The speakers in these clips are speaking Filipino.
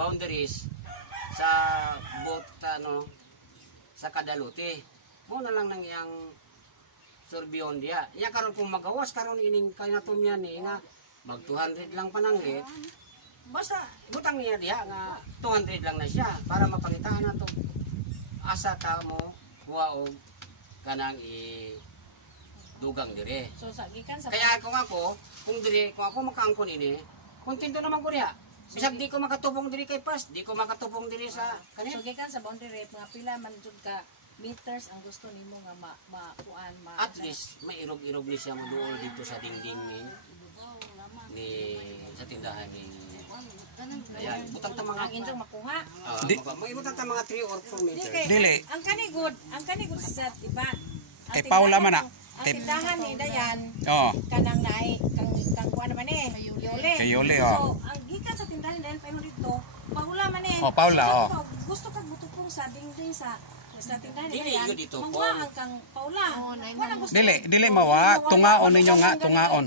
boundaries sa both sa Kadaluti. Mo na lang nang iyang surbiyon dia. Iya karon kung magawas karon ining kanatumyan ni nga mag 200 lang pananglit. Basta butang niya diha nga 200 lang na siya para mapangitaan nato asa ta mo kuha og kanang dugang dire. So sa gikan sa Kaya kung ako makaangkon ini, kontento naman ko diha. Bisag di ko makatupong diri kay Pas, di ko makatupong diri sa kanil. so gikan sa boundary mga pila man jud ka meters ang gusto nimo nga makuan At least may irog-irog ni siya moduol dito sa dingding ni sa tindahan ni. Ayan, butang ta mga ang inyong makuha. may butang ta mga 3 or 4 meters. Dili. Ang kanigod sa diba? Ang Kay Paula man na. Ang tindahan ni Dayan Oh, kanang naay kang kuan man Yole. kay Yole, So ang gikan sa tindahan ni Dayan paingon dito, Paula man Oh, Paula, so, oh. gusto kag butupong sa dingding sa tindahan ni Dili Dayan. yun dito, Mangwa ang kang Paula. Wala gusto. dili mawa, tungaon ninyo nga, tungaon.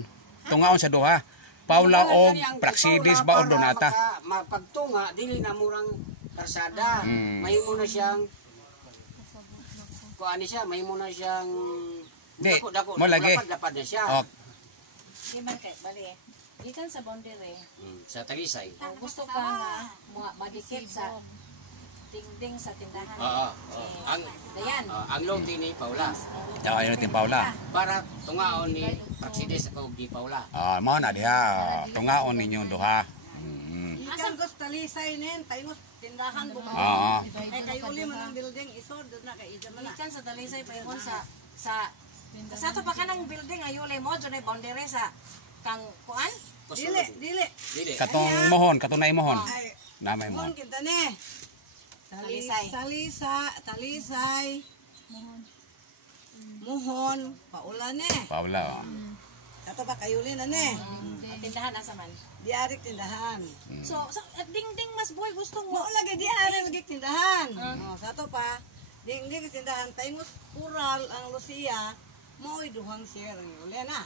Tungaon sa duha. Paula o Praxidis ba o Donata? Mapagtunga, dili na murang karsada. May mo na siyang kuani siya, may mo na siyang Di, dako, mo lagi. lapad na siya. Oh, Di man kay bali. Gikan sa boundary. Sa Talisay. Gusto ka nga madikit sa dingding sa tindahan. Ang Dayan. ang load din ni Paula. daw ayun tin Paula. Para tungaon ni Praxidis ako di Paula. Ah, mao na diha. Tungaon ninyo duha. Ikan ko Talisay nen, tayo tindahan bumang. Oo. Kay kayo uli man ang building isod na kay ida man. Gikan sa Talisay paingon sa to pa kanang building ayole mo jud boundary sa kang kuan. Dili. Katong mohon, katunay mohon. Ay, Namay mon mohon. kita ne. Talisay. Muhon, Paula ne. Paula. Oh. Kato ba kayo uli na ne. Tindahan asa man. Diarik tindahan. So at dingding mas boy gusto Mo mo. lagi diarik lagi tindahan. Oh, kato pa. Ding tindahan tayo kural ang Lucia. Mo'y duhang share ang uli na.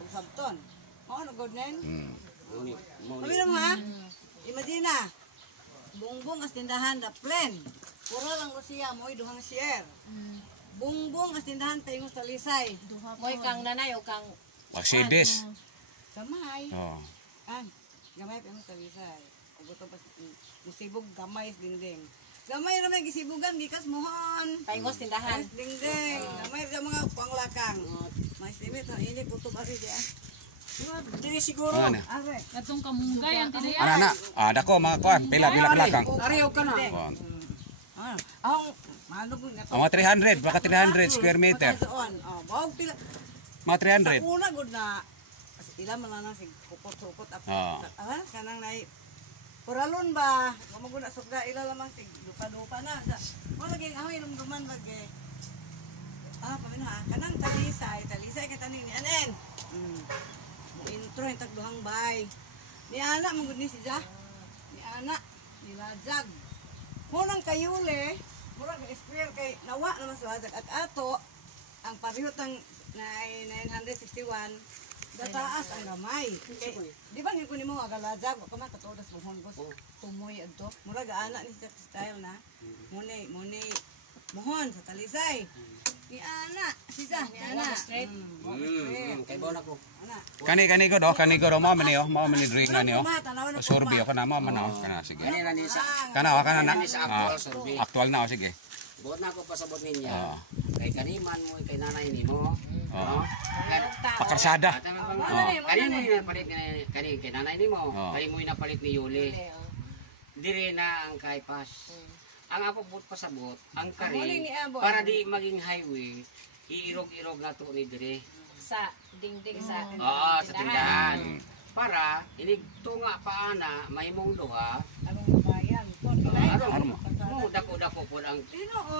Kung sabton. Mo ano god nen? Kami lang ha? Imagine na. Bungbong as tindahan da plan. Kural ang Lucia mo'y duhang share. Bungbong as tindahan tayo Talisay. Moy kang nanay o kang Praxidis. Gamay. Oh. Gamay pa yung Talisay. Ugoto pa musibog gamay dingding. Gamay ra may gisibugan gikas mohon. paingos tindahan. Dingding. Gamay sa mga panglakang. May simit ang ini kutob ari di Dili siguro. Ano na? Are. Katong kamunggay ang tinaya. Ana na. Ah, dako mga kuan, pila kalakang. Ariyo ka na. Oh. Ang malog nga to. Mga 300, baka 300 square meter. Bawag pila. Mga 300. Sa una gud na ila man lang sig kupot-supot ako. Kanang nay Puralon ba? Mamaguna sugda ila lamang sig lupa-lupa na. O lagi amoy lumduman lagi. Pamina kanang Talisay ka tanin ni anen. Mo intro yung tagduhang bay. Ni ana mangud ni siya. Ni ana nilajag. Munang kayule, murag square kay nawa naman sa lajag at ato ang parihotang 961 dataas ang gamay. Di ba nga kunin mo agalajag o kama katodas buhon ko tumoy adto. Murag ana ni sa style na. Muni mohon sa Talisay. Ni ana, siya ni ana. Kay bona ko. Ana. Kani ko do mo man niyo, mo man ni drink na niyo. Survey ako na mo man ako kana sige. Kanina ni sa Kana na. sa actual survey. Actual na sige. Buot na ako pasabot niya. Kay kaniman mo, kay nanay ni mo. Pakarsada. Kanina mo napalit kay nanay ni mo. Kani mo napalit ni Yuli. Dire na ang kay Pas. Ang ako buot pasabot, ang kari, para di maging highway, iirog-irog na to ni dire. Sa dingding sa Sa tindahan. Para, inigtunga paana, mahimong duha. Anong bayan? Dako-dako po ang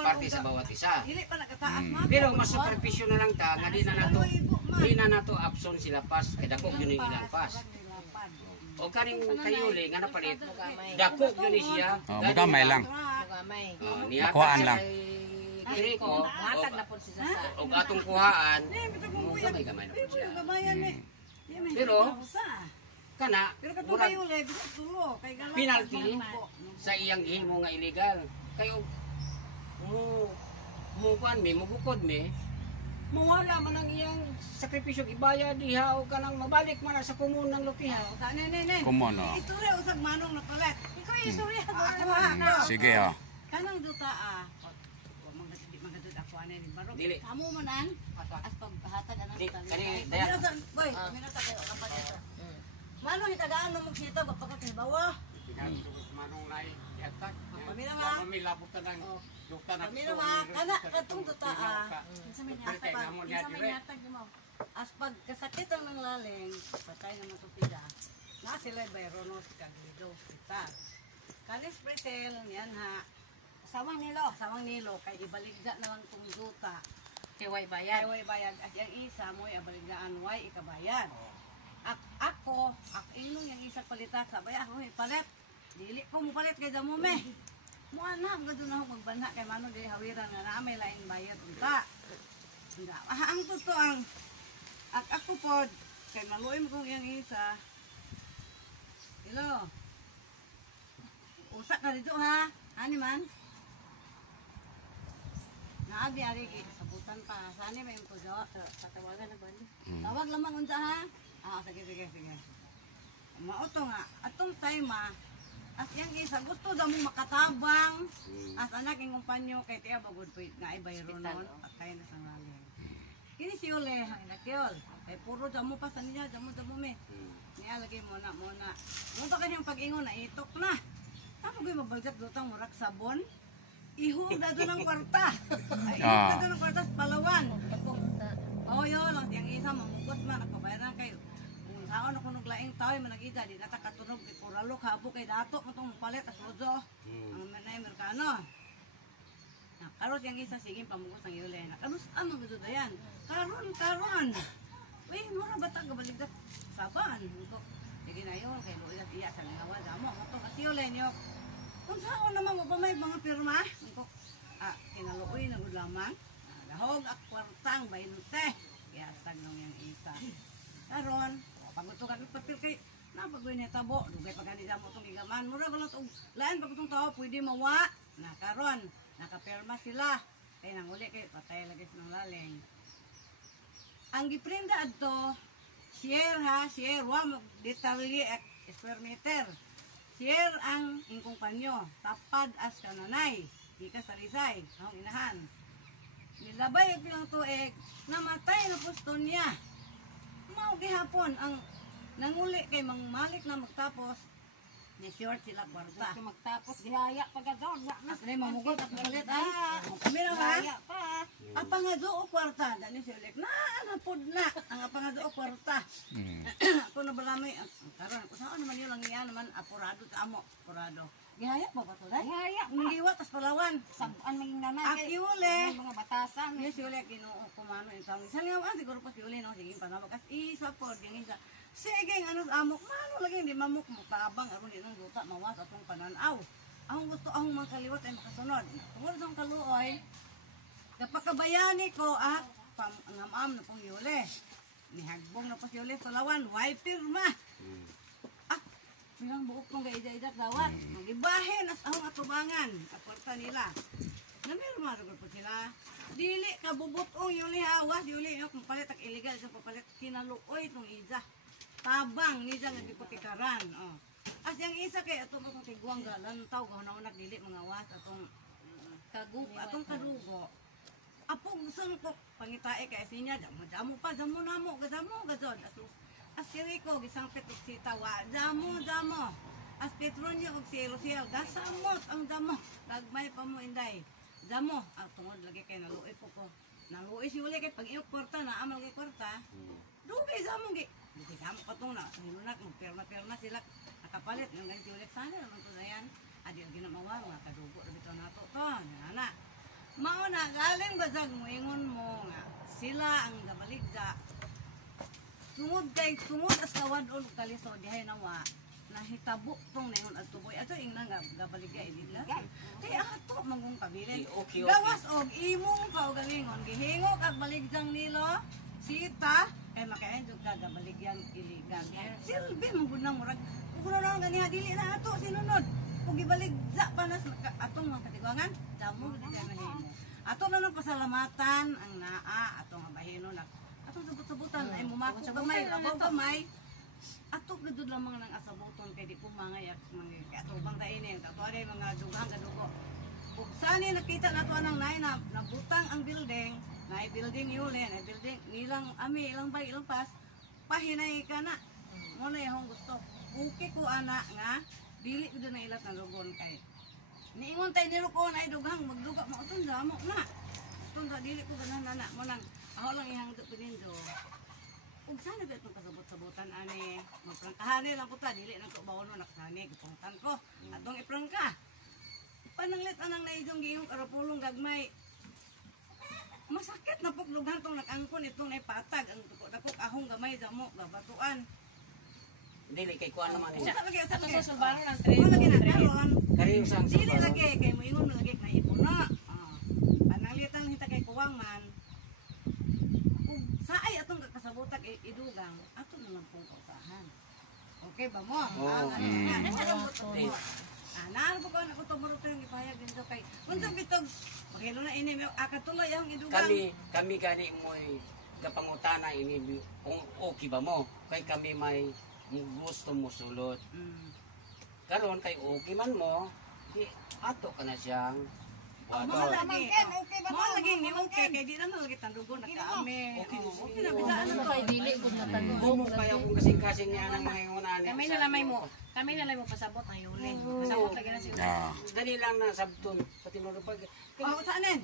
parte sa bawat isa. Dili pa nakataas ma. Pero mas supervision na lang ta, nga di na nato option sila Pas, kay dako yun yung ilang Pas. O kaning kayuli nga napalit, dako yun siya. Magamay lang. gamay. Kuhaan lang. Diri ko, Matag na po siya sa. og atong kuhaan, gamay-gamay na po siya. Pero kana Pero katong murag kayo le, bisag tulo kay gala. penalty sa iyang gihimo nga illegal. Kayo mo kuan mi, mugukod mi, mawala man ang iyang sakripisyo ibayad diha o kanang mabalik man sa komunang lutihan. Sa ne. Kumon oh. Istorya usag manong napalit. Ikaw yung istorya. Sige oh. Kanang duta magadud ako ani ni baro. Dili. Kamo man an as paghatag ana Di, sa kani tali. daya. Boy, minata kayo kapag ito. Manong itagaan mo magsita pagkakaibawa. Manong nay yatak. Pamila nga. Kami labot ta nang dukta na. Pamila nga kana katong duta Sa may nyatag mo. as pagkasakit ang nanglaling, patay naman ito sila. Na sila bayrono si Caglido kita. Kalis Pretel, yan ha. Sawang nilo, kay ibaligda na lang kung duta. Kay way bayad. Kay way bayad, at yung isa mo, ibaligdaan, way ikabayad. Ako, ino yung isa palitat, sabay ako, palit. Dili ko mo palit kay damo me. Mo anak, gado na ako magbanha kay mano di hawiran nga na may lain bayad unta. Ang totoo ang ako pod kay maluoy mo kong iyang isa. Hello. Usak ka dito ha. Ani man? Naabi ari sabutan pa. Sani may ko do. Patawagan na ba ni? Tawag lamang unta ha. Sige. Mauto nga atong time as yang isa gusto daw mo makatabang as anak ng kumpanyo kay tiya bagod po nga ay bayro noon patay na sa ngalan. Kini si Ule, ang inakyol. Kay puro damo pa sa niya, damo me. Niya lagi muna. Munta kanyang pag-ingon na itok na. Tapos ko'y mabagjat dutang murak sabon. Ihug na doon ng kwarta. Ihug na doon ng kwarta sa Palawan. Oo yun, lang siyang isa, mamugos man, nagpabayaran kayo. Kung saan ako naglaing tao, managita, di natakatunog, di puralok, habo kay dato, matong mapalit, as rojo. Ang manay Amerikano. Karon yang isa sige pamugos ang yule na kanus ano gud dayan karon uy mura bata gabaligdat saban ko sige na yon kay luya iya sa ngawa damo moto kasi yule niyo kung saan naman mo pa may mga pirma ko kinaluoy na gud lamang dahog ak kwartang 20 kaya tag nang yang isa karon pagutugan papel kay napagwin ni tabo dugay pagani damo tong igaman mura ko lang lain pag tong tao pwede mawa na karon nakapirma sila kay nang uli kay patay lagi ng laling ang giprinda adto share wa detalye square meter share ang ingkong panyo tapad as kananay di ka sarisay ang inahan nilabay ang pilang tuig namatay na pusto niya mao gihapon ang nanguli kay mangmalik na magtapos ni short sila kwarta. Magtapos gihaya pagadaw na. Asre mamugot at malit Mira ba? Apa nga do kwarta dali si Ulek. Napod na ang apa nga do kwarta. Ako na balami karon ko saan naman yun lang niya naman apurado ta amo, apurado. Gihaya ba to dai? Gihaya. Mangiwat as Palawan. Sabuan maging nanay. Aki ule. Mga batasan. Ni si Ulek Ginoo kumano intang. Salyawan siguro pa si Ule no sige panawag as isa pod yung isa. Sige, ano amok, mano lagi hindi mamok mo tabang aron di nang duta mawas atong pananaw. Ang gusto akong makaliwat ay makasunod. Tungod sa kaluoy, napakabayani ko pangam-am na pong yule. Nihagbong na po si Yule Palawan, way pirma. Bilang buok kong gaida-idat dawat. Magibahin at ahong atubangan, kaporta nila. Namirma rin po sila. Dili kabubutong Yule hawas, Yule yung palit at illegal sa papalit kinaluoy itong iza. Tabang ni dyan nagiputikaran. As yung isa kay atong akong tiguang galantaw, gahuna-unak dili mga was, atong kadugo. Apong gusto ko pangitae kay sinya, damo na mo, gazod. As siriko, gisang petik sitawa, damo. As Petronio og si Luciel, gasamot ang damo. Lagmay pa mo inday. Damo, tungod lagi kay naluoy po ko. Naluoy si Uli kay pag-iyok kwarta, naamal kay kwarta. Dugay damo gi. Dugay damo ka tong na, nilunak, magpirma sila. Nakapalit, yung ganti ulit sana naman to na yan. Adi ang ginamawa, mga kadugo, nabito na to. Nana. Mauna, galing basag mo, ingon mo nga. Sila ang gabaligda. Tungod as kawadon kaliso, dihay nawa. Nahitabo tong nayon at tuboy. Ato yung nang gabaligya, iligla. Kaya ato, mangong kabilin. Okay. Gawas og imong kaugalingon. Gihingok at baligdang nilo. Sita, kay makain jud ka gabaligyan iligan. Silbi man gud nang murag kuno na ganiha dili na ato sinunod. Ug gibaligza panas atong mga katigwangan, damo gid ka mahimo. Ato na lang pasalamatan ang naa atong nga bahino na atong sabot-sabutan ay mumako gamay, labaw gamay. Ato gud lamang nang asabuton kay di pumangay at mga atubang ta ini ato ay mga dugang kadugo. Ug sani nakita nato anang nay na nabutang ang building, nay building yun nay building nilang ami ilang bay ilang pas pahinay ka na. Mo na yung gusto. Okay ko ana nga dili ko na ilat na lugon kay niingon tay nilukon ay dugang magduga mo utun damo na. Utun sa dili ko ganan na mo nang ako lang ihang pinindo. Ug sana ba itong kasabot-sabutan ani magprangkahan lang ko ta dili nang ko bawon nakani gipungtan ko atong iprangka. Pananglit anang naidong gihong karapulong gagmay. Masakit na puglugan tong nag-angkon itong naipatag ang dako ahong gamay damo babatuan. Dili kay kuan naman Sa niya. lagi sa sulbaron ng Mo lagi na karon. Kari sang Dili lagi kay mo ingon lagi na ipuna. Pananglitan hita kay kuwang man. Ug saay atong kakasabutak idugang ato na lang pong kausahan. Okay ba mo? Naan po ko na ko tumuro to yung ipahayag din kay unsa bitog pakilo na ini akatuloy ang idugang. Kami gani mo'y kapangutana ini kung okay ba mo kay kami may gusto mo sulod. Karon kay okay man mo di ato ka na siyang Mo lagi ni okay kay di naman lagi tandugon nakaami. Okay na bidaan na to. Dili ko na mo kaya kung kasing-kasing niya ng mga ingunan. Kami na lang mo pasabot ang yuling. Pasabot lagi na siguro. Dali lang na sabton pati mo pag Saanin?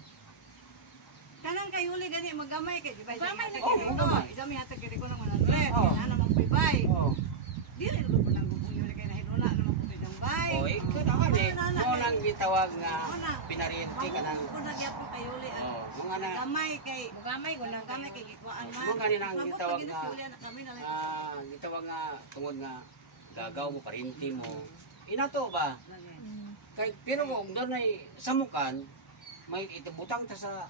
Kanang kay uli gani magamay kay di ba? Magamay Isa lagi. mi hatag kiri ko nang 100. Ina naman bay. oh Dili ko po nang gugong yun kay nahilula naman po ng bay. oh ikaw naman eh mo nang gitawag nga pinariente ka nang Kung nagyap po kay uli mga na gamay kay Mugamay ko lang gamay kay gikuan man. Mo gani nang gitawag Pag nga uli anak kami na lang. gitawag nga tungod nga gagaw mo parinti mo inato ba kay pero mo doon ay samukan may itubutang ta sa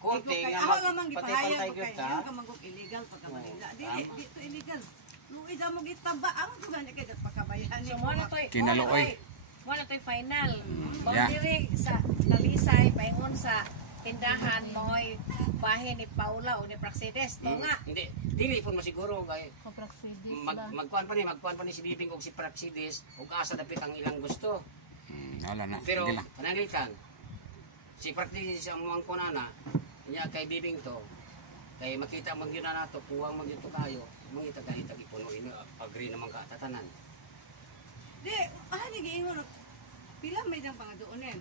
korte nga Ako lamang gipahayag patay ko gyud kay ka yung kamangog illegal pagkabalila. Dili dito illegal. Luoy sa mo gitaba ang to gani kay pagkabayan So, ni mo na to'y Kinaloy. Wala to'y final. Yeah. Boundary sa Talisay, paingon sa tindahan mo'y bahin ni Paula o ni Praxides. To nga. hindi dili pun masiguro kay Kapraksidis magkuan pa ni si Bibing og si Praxidis ug asa dapit ang ilang gusto. Wala na. Pero Sige lang. pananglitan si Praxidis ang muang kunana niya kay Bibing to kay makita man gyud na nato kuwang man gyud to kayo mangita dahil tagipuno ini agree naman ka tatanan. Di, ani giingon pila may dang pangadoonen.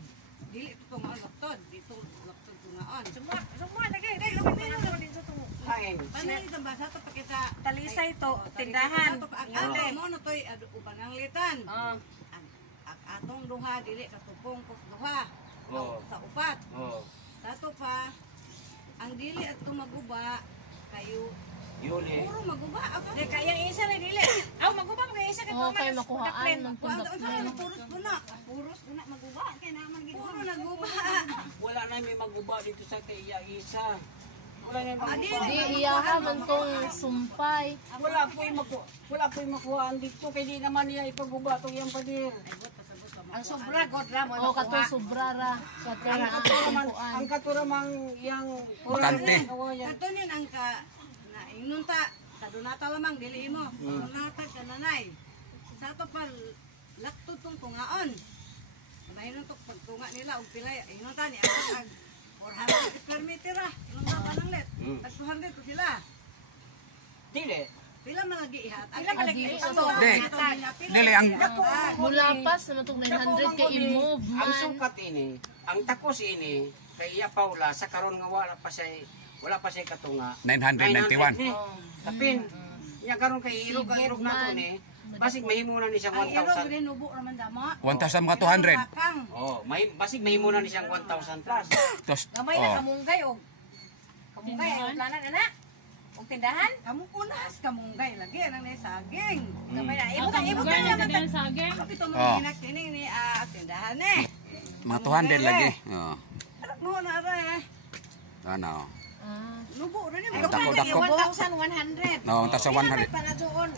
Dili to nga laptod, dito laptod tungaan. Sumwa na kayo. Dahil ako pinagawa din sa itong Kain. Panay itong basa to pakita Talisay to, tindahan. Ang ate mo na to'y uban ang litan. Oh. Ang atong duha dili katupong pos duha. Oo. Sa upat. Oh, Tato pa ang dili at maguba kayo Yuli. puro maguba ako. Di kayang isa na dili. Aw, maguba mo kaya isa ka Oo, kayo makuhaan ng Kuan pundak sa ano puros puna. Puros puna maguba kay naman gid. Puro naguba. Wala na may maguba dito sa kay Isa. Wala na may Adi, maguba. Di iyaha man tong sumpay. Wala po'y makuhaan dito kay di naman niya ipaguba tong iyang padir. ang sobra god ra mo O kato sobra ra sa tera Ang katuramang yang Bakante. Kato nin ang ka na inunta kadunata lamang dili mo. Kadunata kananay. Sa to pa lakto tong tungaon. Mahinon to pagtunga nila og pilay inunta ni ang 400 square meter ah. Ilang ba nang let? Tag 200 to sila. Dili. Pila malagi ihat. Pila malagi ihat. Dili, ang- mula pas naman tong 900 kay i-move Ang man. sukat ini, ang takos ini kay iya Paula sa karon nga wala pa siya katunga. 991. ni. Kapin. Ya karon kay irog nato ni. Basig mahimo na ni siyang Ang iro 1,000. gid nubo raman damo. 1,000 mga 200. Oh, basig mahimo na ni siyang 1,000 plus. Tos, Gamay na kamunggay og kamunggay ang planan ana. Og tindahan. Kamu kunas kamunggay lagi nang nay saging. Gamay na. Ang Ibutang kamugay na naman. din sa ageng. Ako bitaw Oh. mo ginak tining ni tindahan eh. mga 200 lagi. Oo. Anak mo na ara eh. Ano? Nubo rin Ang yung dako-dako. 1,100. No, ang tasa 100. Para doon,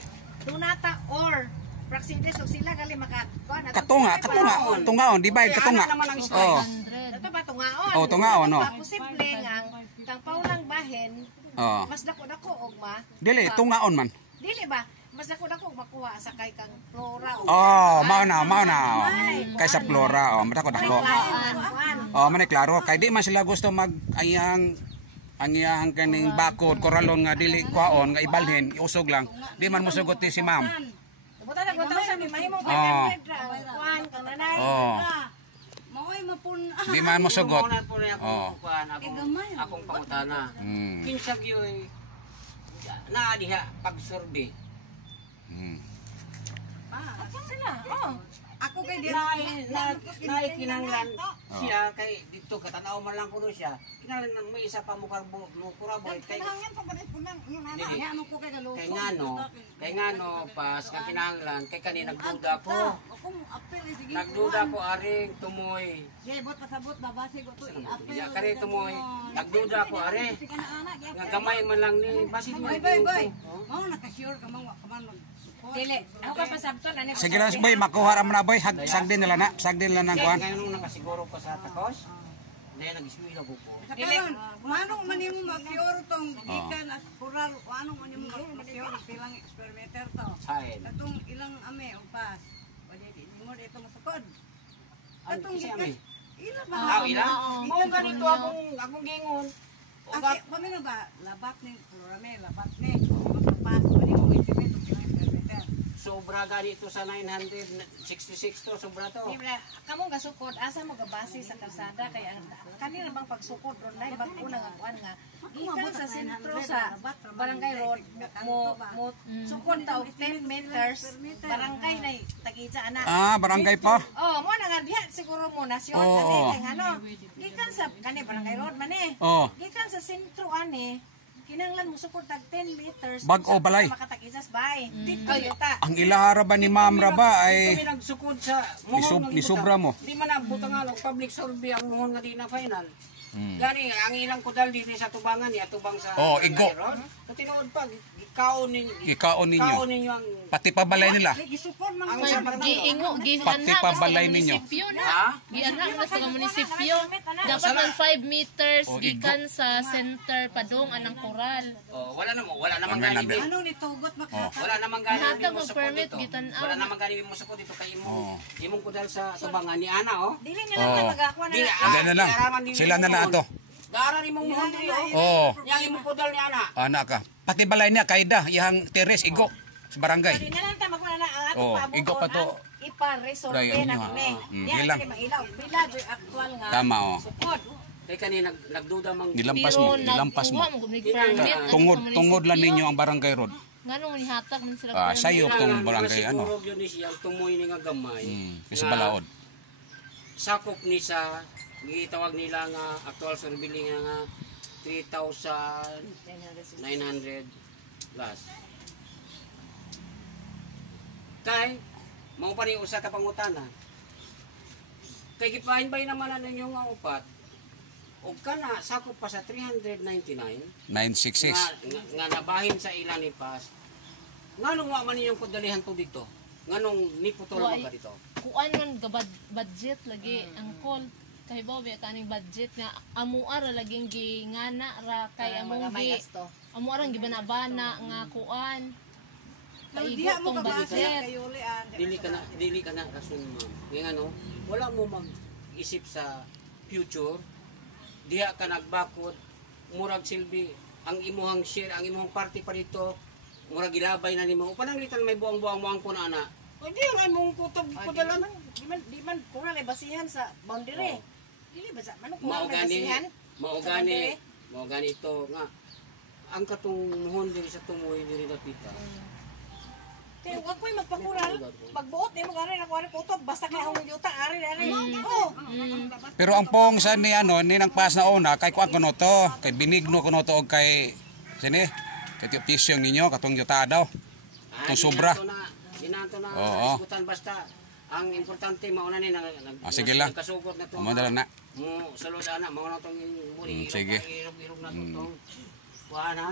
dunata or praksides o sila gali makakuan. Katunga, tungaon, di ba? Katunga. Oh. 100. Ito ba tungaon? Oh, tungaon, no. Posible nga kang paulang bahin, Oh. mas dako-dako og ma. Dili, tungaon man. Dili ba? Mas dako-dako og makuha sa kay kang flora o. Oh, mao na. Kaysa flora, oh, matako-dako. Oh, man klaro, kay di man sila gusto mag ang iyang kaning bakod, koralon nga dili kwaon nga ibalhin, iusog lang. Di man mosugot si ma'am. Buta na 1,000 ni mahimong 500 ra. Kuan kang nanay. Oh. Maoy mapun. Di man mosugot. Muna po rin Oh. akong pangutana. Hmm. Kinsag yoy naa diha pag-survey. Sila. Oh. Ako kay di Kinanglan siya kay dito katanaw man lang kuno siya. Kinanglan nang may isa pa mo kuraboy kay Dili. Ano ko kay galuto. kay ngano pas nga kinanglan kay kani nagduda ko. Ako apel sige. Nagduda ko aring tumoy. Gibot pasabot babase ko to i-apel. Ya kani tumoy. Nagduda ko are. Nga gamay man lang ni basi Boy, niya. boy, boy. Mao naka-sure ka man wa ka man mag-support. Dili. Ako pa pasabton ani. Sige lang boy, makuha ra man na boy, sagdin nila na, sagdin nila nang kuan. Ngayon nung nakasiguro ko sa takos. Dahil nag-iswila ko po. Karon, manong man nimo mag-cure tong gikan at coral, manong man nimo mag-cure bilang experimenter to. Hain. Katong ilang ame o pas. Pwede di mo dito masukod. Katong si gikan. ame? Ila ba? Ila? Mao ganito akong gingon. Ate, pamino ba labat ni programe, labat ni magpas mo nimo estimate og bilang experimenter. Sobra ganito sa 966 to, sobra to. Kamong gasukod asa mo gabase sa kalsada kay ang kanina bang pagsukod ron nay bag una nga kuan nga gikan sa sentro sa barangay road mo sukod ta og 10 meters barangay nay tag-isa ana. Ah, barangay pa. Oh, mo na nga diha siguro mo nasyon Oo. kani kay ano. Gikan sa kani barangay road man eh. Oh. Gikan sa sentro ani kinanglan mo sukod tag 10 meters. Bag-o balay. Makatag-isas bay. Dito yuta. Ang ilahara ba ni Ma'am Raba ay Kami nagsukod sa muhon. nisubra mo. Di man nabutang nga public survey ang muhon nga di na final. Gani ang ilang kudal dito sa tubangan niya, tubang sa Oh, igo. Sa tinuod pa, ikaon ninyo. Ikaon ninyo. Ikaon ninyo ang Pati pa balay nila. Gisupon man ang sa barangay. Giingo, Pati pa balay ninyo. Ha? Gianak na sa munisipyo. Dapat man 5 meters O, gikan sa center padong anang koral. Oh, wala namang Ano gani. number? ano ni tugot makata. Wala namang gani Hatag mo og sukod permit, dito. gitan-aw. Wala namang gani mo sukod dito kay Oh. imong kudal sa tubangan ni Ana oh. dili na lang magakuan Di na. Hindi na lang. Sila na lang ato. Gara ni mong muhon diri oh. Oh, Yang imong kudal ni Ana. anak ka. Pati balay niya kaida, iyang teres igo sa barangay. Di na lang ta magkuan na ang ato Oh, pabuton. igo pa to. Ipa-resolve Dayon na nyo, kini. yun lang. Mailaw. Bila joy actual nga. Tama oh. Sukod. Kay kani nagduda mang Nilampas mo, nilampas mo. Tungod lang ninyo ang barangay road. Nganong nihatag man sila. Ah, sayo tong barangay ano. Siguro yun ni siya tumoy ni nga gamay. Kasi balaod. Sakop ni sa gitawag nila nga actual survey nga 3,900 plus. Kay mao pa ni usa ka pangutana. Kay gipahinbay naman na ninyo nga upat. Og kana sakop pa sa 399 966. nga nabahin sa ilan ni Pas. Nganong wa man ninyong kudalihan to dito? Nganong niputol Why? ba dito? Kuan man budget lagi ang call. Kay Bobby kaning budget nga amuara laging gingana ra kay among May gi gasto. amuara gibana-bana nga kuan. Kaigo Diha mo tong kabase budget. kayulian. Dili ka na rason mo. Nga ano, wala mo mag-isip sa future. Diha ka nagbakod murag silbi ang imuhang share, ang imuhang party pa dito. Murag gilabay na nimo. Pananglitan may buang-buang ko na ana. O di ra mong kutob kudalan. Di man kural ay basihan sa boundary. Dili ba sa manong kural Mao ay basihan? Mao gani ito nga ang katong muhon diri sa tumoy diri dapita. Kaya huwag ko'y magpakural. Pagbuot, di mo gano'n ako rin kutob. Basta kaya akong yuta, ari. Oo. Pero ang pong sa ni ano ni nang pas na una kay kuan kuno to, kay binigno kuno to og kay sini kay pisyong ninyo katong yuta daw. Itong sobra. Ginanto na Oo. iskutan basta Ang importante mauna ni sige lang. nagkasugot na to. Umandala na. Mo sulod ana mauna tong muli. Sige. Irog na to tong. Kuha na.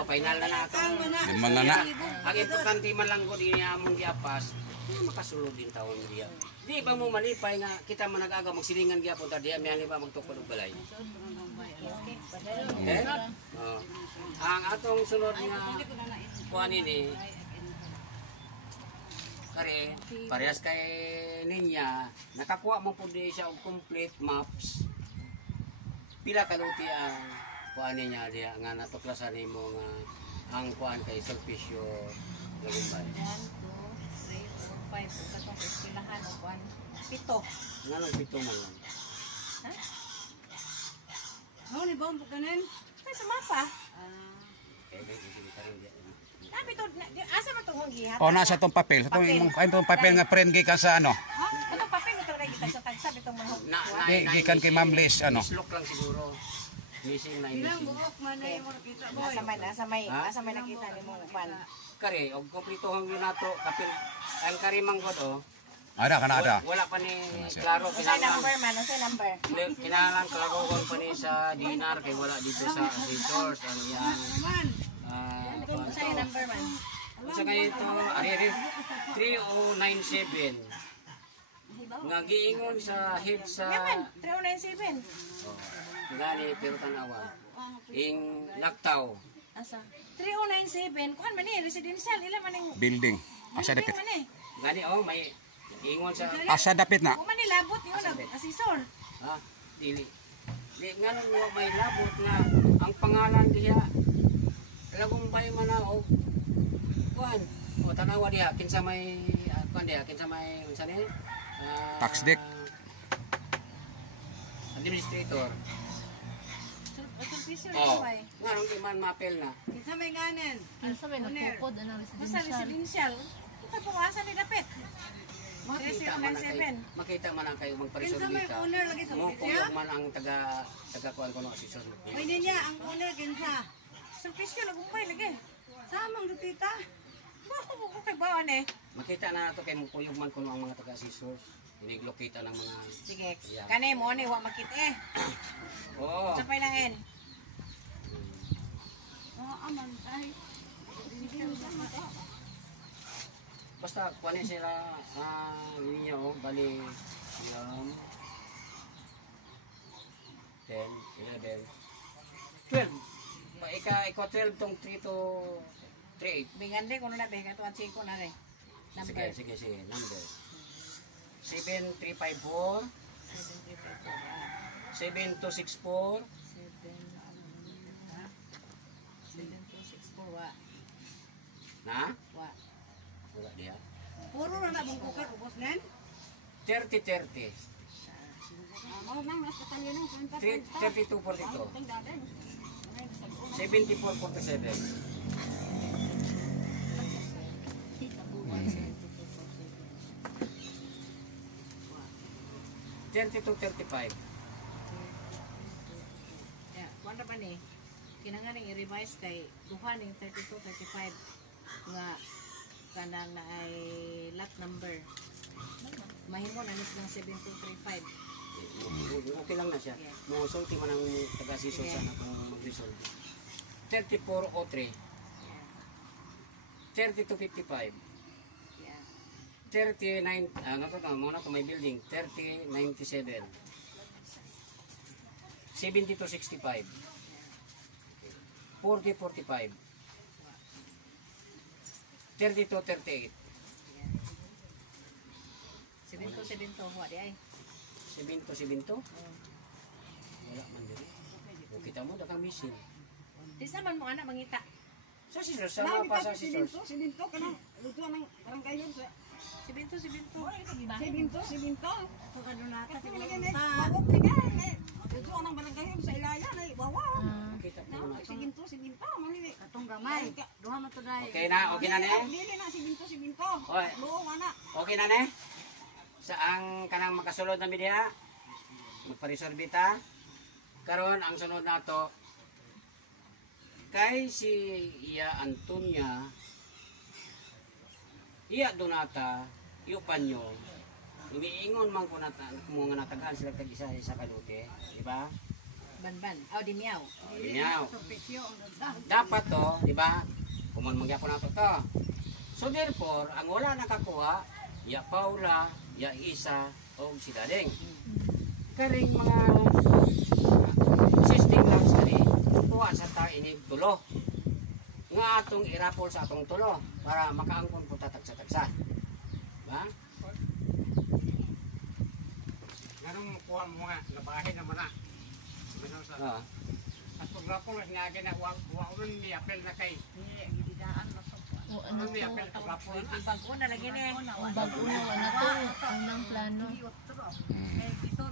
Oh, final na na to. Liman na na. Ang importante man lang ko din among giapas, makasulod din tawon diya. Di ba mo malipay nga kita man nag-aga magsilingan gyapon ta diya miani ba magtukod og balay. Okay? Oh. Ang atong sunod nga kuha nini kare parehas kay ninya nakakuha mo pud siya og complete maps. Pila kaluti ang kuan niya diya nga natuklasan nimo nga ang kuan kay Sulpicio Lagumbay. 1, 2, 3, 4, 5 ug katong istilahan og kuan 7. Nga lang pito man lang. Ha? Ano ni bawang pagkanin? Kay sa mapa. Okay, sige karon diya. Nabi to asa man tong gihat. O nasa tong papel. Itong imong itong papel nga friend gikan sa ano. Ano papel ito na kita sa tagsa bitong manhog. Gikan kay Ma'am Liz ano. Mislok lang siguro. Missing na Ilang missing. buhok man na yung kita boy. Asa may nakita nimo kuan. Kare og kompletohon gyud nato kapil ang kare manggod oh. Ada kana ada. Wala pa ni klaro Unsay kinahanglan. number man, unsay number? Kinahanglan klarohon pa ni sa dinar kay wala dito sa resource ang iyang Unsay number man? sa kay ito ari 3097 nga giingon sa head sa Yaman, 3097. gani pero tanawa ing Laktaw Asa? 3097. Kuan man ni residential ila man ning Building. Asa dapit. man ni. gani oh may ingon sa Asa dapit na. Kuman ni labot yun ang asesor. ha dili di nga nang may labot nga ang pangalan diha Lagumbay man na og kuan o tanawa diha kinsa may kuan diha kinsa may unsa ni Tax deck. Administrator Sulpicio oh Lagumbay. nga nung di man mapel na Kinsa may ganin? Ano sabi nagpupod ang Basta residential. residential. Kung pungasa ni dapit. makita man ang kayo makita man ang kayo Kinsa may magparesolbita owner lagi sa mo opisya? kung man ang taga kuan kuno asesor Pwede niya ang owner kinsa? Sulpicio Lagumbay lagi. Samang dutita. Bakit kay bawaan eh? makita na nato kay mukuyog man kuno ang mga taga asesor iniglokita ng mga Sige. Kani mo ni wa makit eh. oo Sapay lang en. Aman ay. basta kuan sila linya oh bali 10 11 12 ikaw 12 tong 3 to 3 Bingande kuno na be kato at siko na re. Number. sige number 7354 7264 7264 wa. na Wa. wala diha Puro na nabang kukar ubos nen. 3030 Mao nang mas katalino ng 3242 7447 3235 Ya, kuan ra ba ni? Kinahanglan ning i-revise kay duha ning 32 35 nga kanang na ay lot number. Mahimo na nis ng 7235. okay lang na siya mo sulti man ang taga-sisol sana kung mag-resolve 3403 3255 Yeah. 39 ano to muna to may building 3097 7265 4045 3238 7272 wa di ay. 7272 wala man diri o kita mo dakang mission Di naman mo anak mangita. sa sisor sa mga pa sa sisor Siminto kanang luto nang barangay yun sa 7272. siminto. Pagkadunata sa bawok ni gan. Luto nang barangay yun sa ilaya na wawa. kita mo na Siminto mali katong gamay. Duha man to dai. okay na ne Dili na siminto. Oy. Luo ana. okay na ne sa ang kanang makasulod na media magparisorbita karon ang sunod nato kay si Iya Antonia Iya Donata iupan nyo, iniingon man ko mga natagaan sila tag-isa sa kalute, di ba? Banban. Oh, di miyaw. Inyaw. Dapat to, di ba? Kuman magyapon nato to. So therefore, ang wala nakakuha, ya Paula, ya Isa, o si Dadeng. Karing mga existing lands tani, kuha sa ta ini tulo. Nga atong irapol sa atong tulo para makaangkon po tatagsa-tagsa. Ba? Ganun kuha mo nga, nabahin naman na. Ah. At pag rapol, nga gina, wawon ni apel na kay. O ano Wawon ni to? apel pag rapol. Bago na lagi ni. Ang bago na to. Ang nang plano.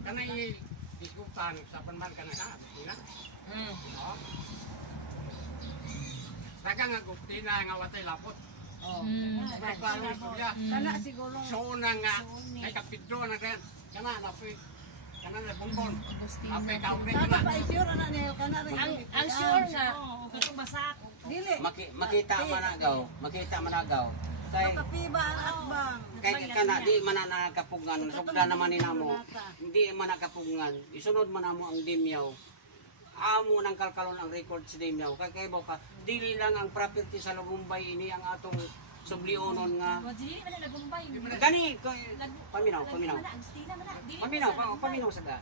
Kanay ikutan sa panman ka na ha. Ina. Daga nga guptina nga watay lapot. Pero klaro istorya. Kana siguro So na nga, ay kapidro na rin. Kana napit. Kana na bumbon. Apay kaunay ka na. pa sure na niyo kana rin. Ang sure nga. Dili. Makita managaw. Kay Kapiba ang atbang. kay kana di man na nakapugngan, sugda naman ni namo. Hindi man nakapugngan. Isunod man namo ang dimyaw. Amo nang kalkalon ang record sa dimyaw. Kay baw ka, dili lang ang property sa Lagumbay ini ang atong sublionon nga. Gani paminaw. Paminaw sada.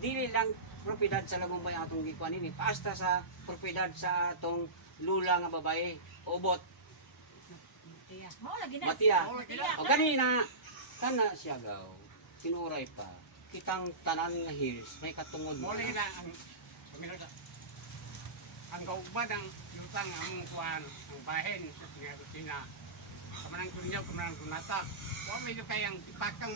Dili lang propiedad sa Lagumbay ang atong gikuan ini, hasta sa propiedad sa atong lula nga babae, ubot. Matiya. O ganina, kana siya gaw. Tinuray pa. Kitang tanan nga hills, may katungod mo. Muli na ang pamilya. Ang kaubad ang yutang ang kuan, ang bahin sa Tina. Kamanang kunyaw, kamanang kunata. Kung may kayang ipakang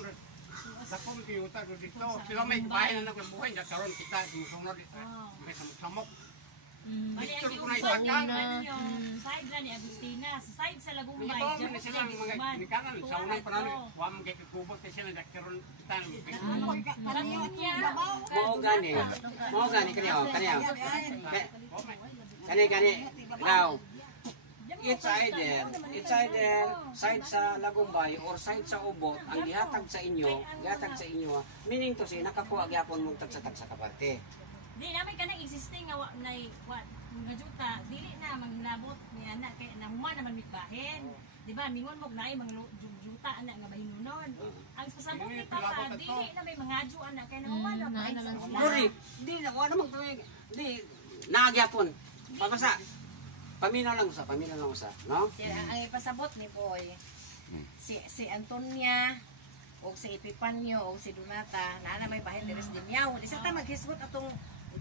dakong kiyuta dito. Sila may bahin na nagbuhay, ya karon kita sumusunod dito. May samok. Dito ko na ipakang. Side na ni Agustina, sa side sa Lagumbay. Ito, may silang mga nikanan. Sa unang panahon, huwag mong kikubot kasi sila karon kita. Mao gani kaniya. Kani gaw. It's either side sa Lagumbay or side sa Ubot ang gihatag sa inyo, meaning to say nakakuha gyapon mo tagsa-tagsa ka parte. Di namin ka nang existing nga nga juta, dili na manglabot niya na kay nahuman naman mitbahin. Di ba mingon mo naay mga juta ana nga bahinunon. Ang pasabot ni Papa dili na may mga ju ana kay nahuman na bahin. Correct. Di na wala namang tuig. Di nagyapon. Papasa. Paminaw lang usa, no? Ang ipasabot ni Boy, si Antonia, o si Epipanyo, o si Donata, na may bahin deres din yaw. Di sa ta maghisgot atong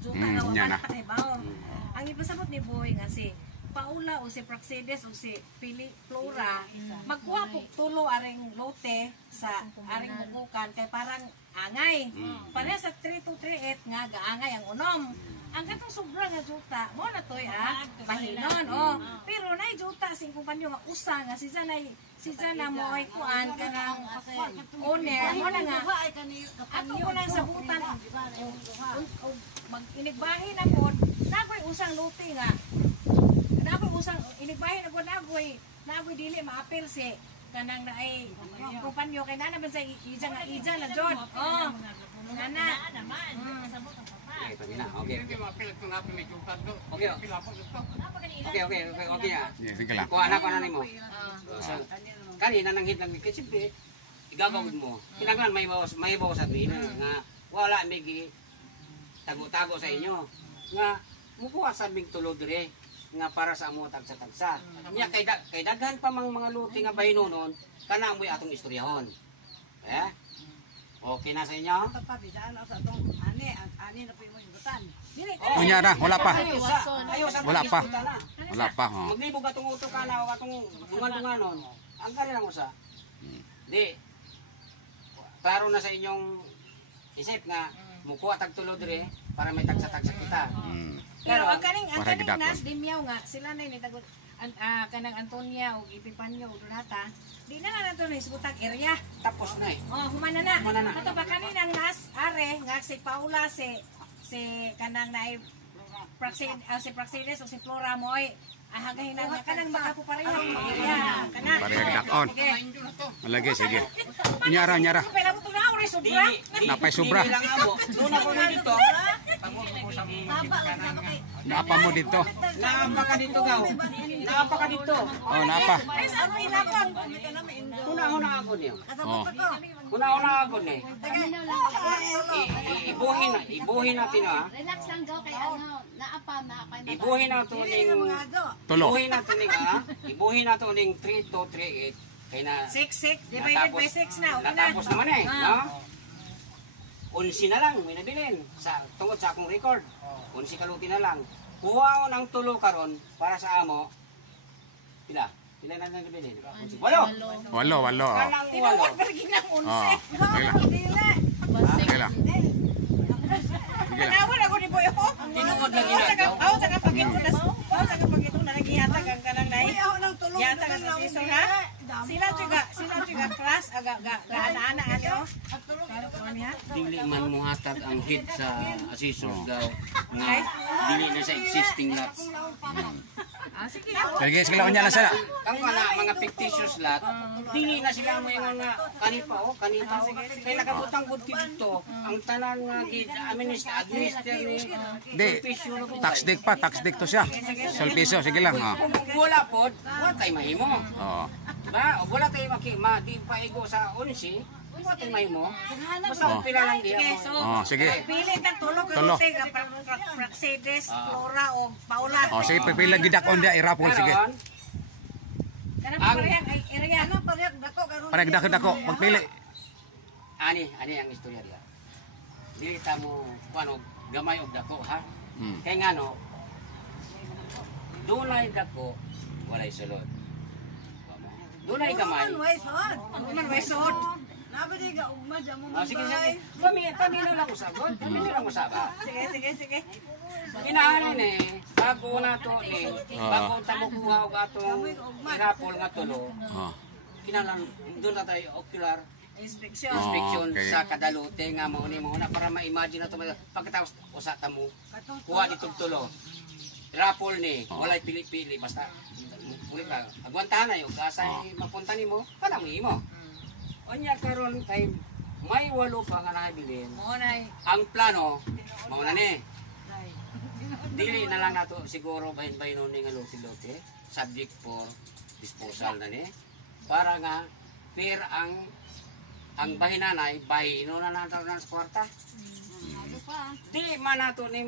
juta nga wala pa kay bawo. Ang ipasabot ni Boy nga si Paula o si Praxedes o si Flora, magkuha po tulo aring lote sa aring bukukan kay parang angay. Pareha sa 3238 nga gaangay ang unom. Ang katong sobra nga juta, mo na toy bahinon, pero nay juta sing kumpanyo nga usa nga si Jana mo ay kuan kanang owner mo na nga ato ko lang sabutan mag inigbahin na pod nagoy usang lote nga nagoy usang inigbahin na pod nagoy dili maapil si kanang naay kumpanyo kay nana man sa ija na jod nana naman, pasabot ang Papa. Okay. Hindi mapil ito na may juta do. Okay. Pilapos ito. Okay. Sige lang. Kuha na nimo. So, kanina nang hidlang kasi siyempre igagawin mo. Kinanglan may bawas at nila nga wala may tago-tago sa inyo. Nga mukuha sa big tulo dire nga para sa amo tagsa-tagsa. Nya kay daghan pa mga luti nga bahinunon kana amoy atong istoryahon. Okay na sa inyo? Papabidaan sa tong ani na po mo ibutan. Unya na, wala pa. Wala pa. Wala pa, ho. Maglibog atong uto ka na o atong dungan-dunganon. Ang kani lang usa. Di. Klaro na sa inyong isip nga mukuha tag tulo dire para may tagsa-tagsa kita. Pero ang kaning nas dimyaw nga sila na ni tagod kanang Antonia o Epipanyo o Donata. Di na nga nato na isbutag area. Tapos na eh. Humana na. Ato ba kaninang nas are nga si Paula si kanang naay si Praxides o si Flora mo ay ahagahin na kanang makapupareho ya kana Parehag dakon. Malagi, sige. Nyara. pala mo na ori sobra Napay sobra. Dili lang amo. Doon ako na dito. Naapa mo dito. Naapa ka dito gaw. Naapa ka dito. Oh, naapa. ay sa ano ilapon Una ako niyo. Oh. Una ako ni. Ibuhin natin ha. Relax lang daw kay ano, naapa na Ibuhin natin ning Tulo. Ibuhin natin ning ha. Ibuhin natin ning 3 2 3 8 kay na 6 divided by 6 na okay na natapos naman eh, no? 11 na lang may nabilin sa tungod sa akong record. 11 kaluti na lang. Kuha ko ng tulo karon para sa amo. Pila na nabilin? 8. Walo. Oh. Kanang 8. ginang Oh. 11 Sige lang. Nawala ako ni Boy ako. Tinuod na ginagaw. Ako sa kapagito na naghihatag ang kanang nay. Yatag ang sisiso ha. Sila juga class aga ana ano. Dili man muhatag ang head sa assessors daw nga dili na sa existing lots. Sige lang niya lang sana. Ang mga fictitious lot, dili na sila mo ingon nga kanipa o. Kaya nakabutang gud dito ang tanan nga administer ni Di. Tax deck to siya. Solpiso, sige lang. Oh. Kung wala pod, wala tayo mahimo. Oh. Ba, o wala tayo di paigo sa 11, wala tayo mahimo. Basta Oh. pila lang diha mo. Oh, sige. Pili kang tulog Tulo. karote nga Praxides, Flora o Paula. Oh, sige, pipila gidakon dia irapol sige. Karon, Kanang parehang ay area no parehang dako karon. Parang dako magpili. ani ang istorya diha. Dili ta mo kuno gamay og dako ha. Kay ngano dunay dako walay sulod. Dunay gamay. Man way sod. Sige. Kami na lang usab. Kami na lang usab. Sige. Inahanin bago na to bago ta mo kuha og atong irapol nga tulo. Oh. Kinalan doon na tayo ocular Inspection. inspection okay. sa kadalote nga mao ni mo na para ma-imagine na to pagkatapos usa ta mo kuha ditong tulo. Rapol ni walay pili-pili basta muli ka agwantahan na yung asay mapunta nimo kana mo imo. Onya karon kay may 8 pa nga nabilin. Mo nay. Ang plano mao na ni. Dili na lang nato siguro bahin-bahin ni nga lote-lote subject for disposal na ni para nga fair ang bahinanay bahino na nato na sa kwarta. Di man nato ni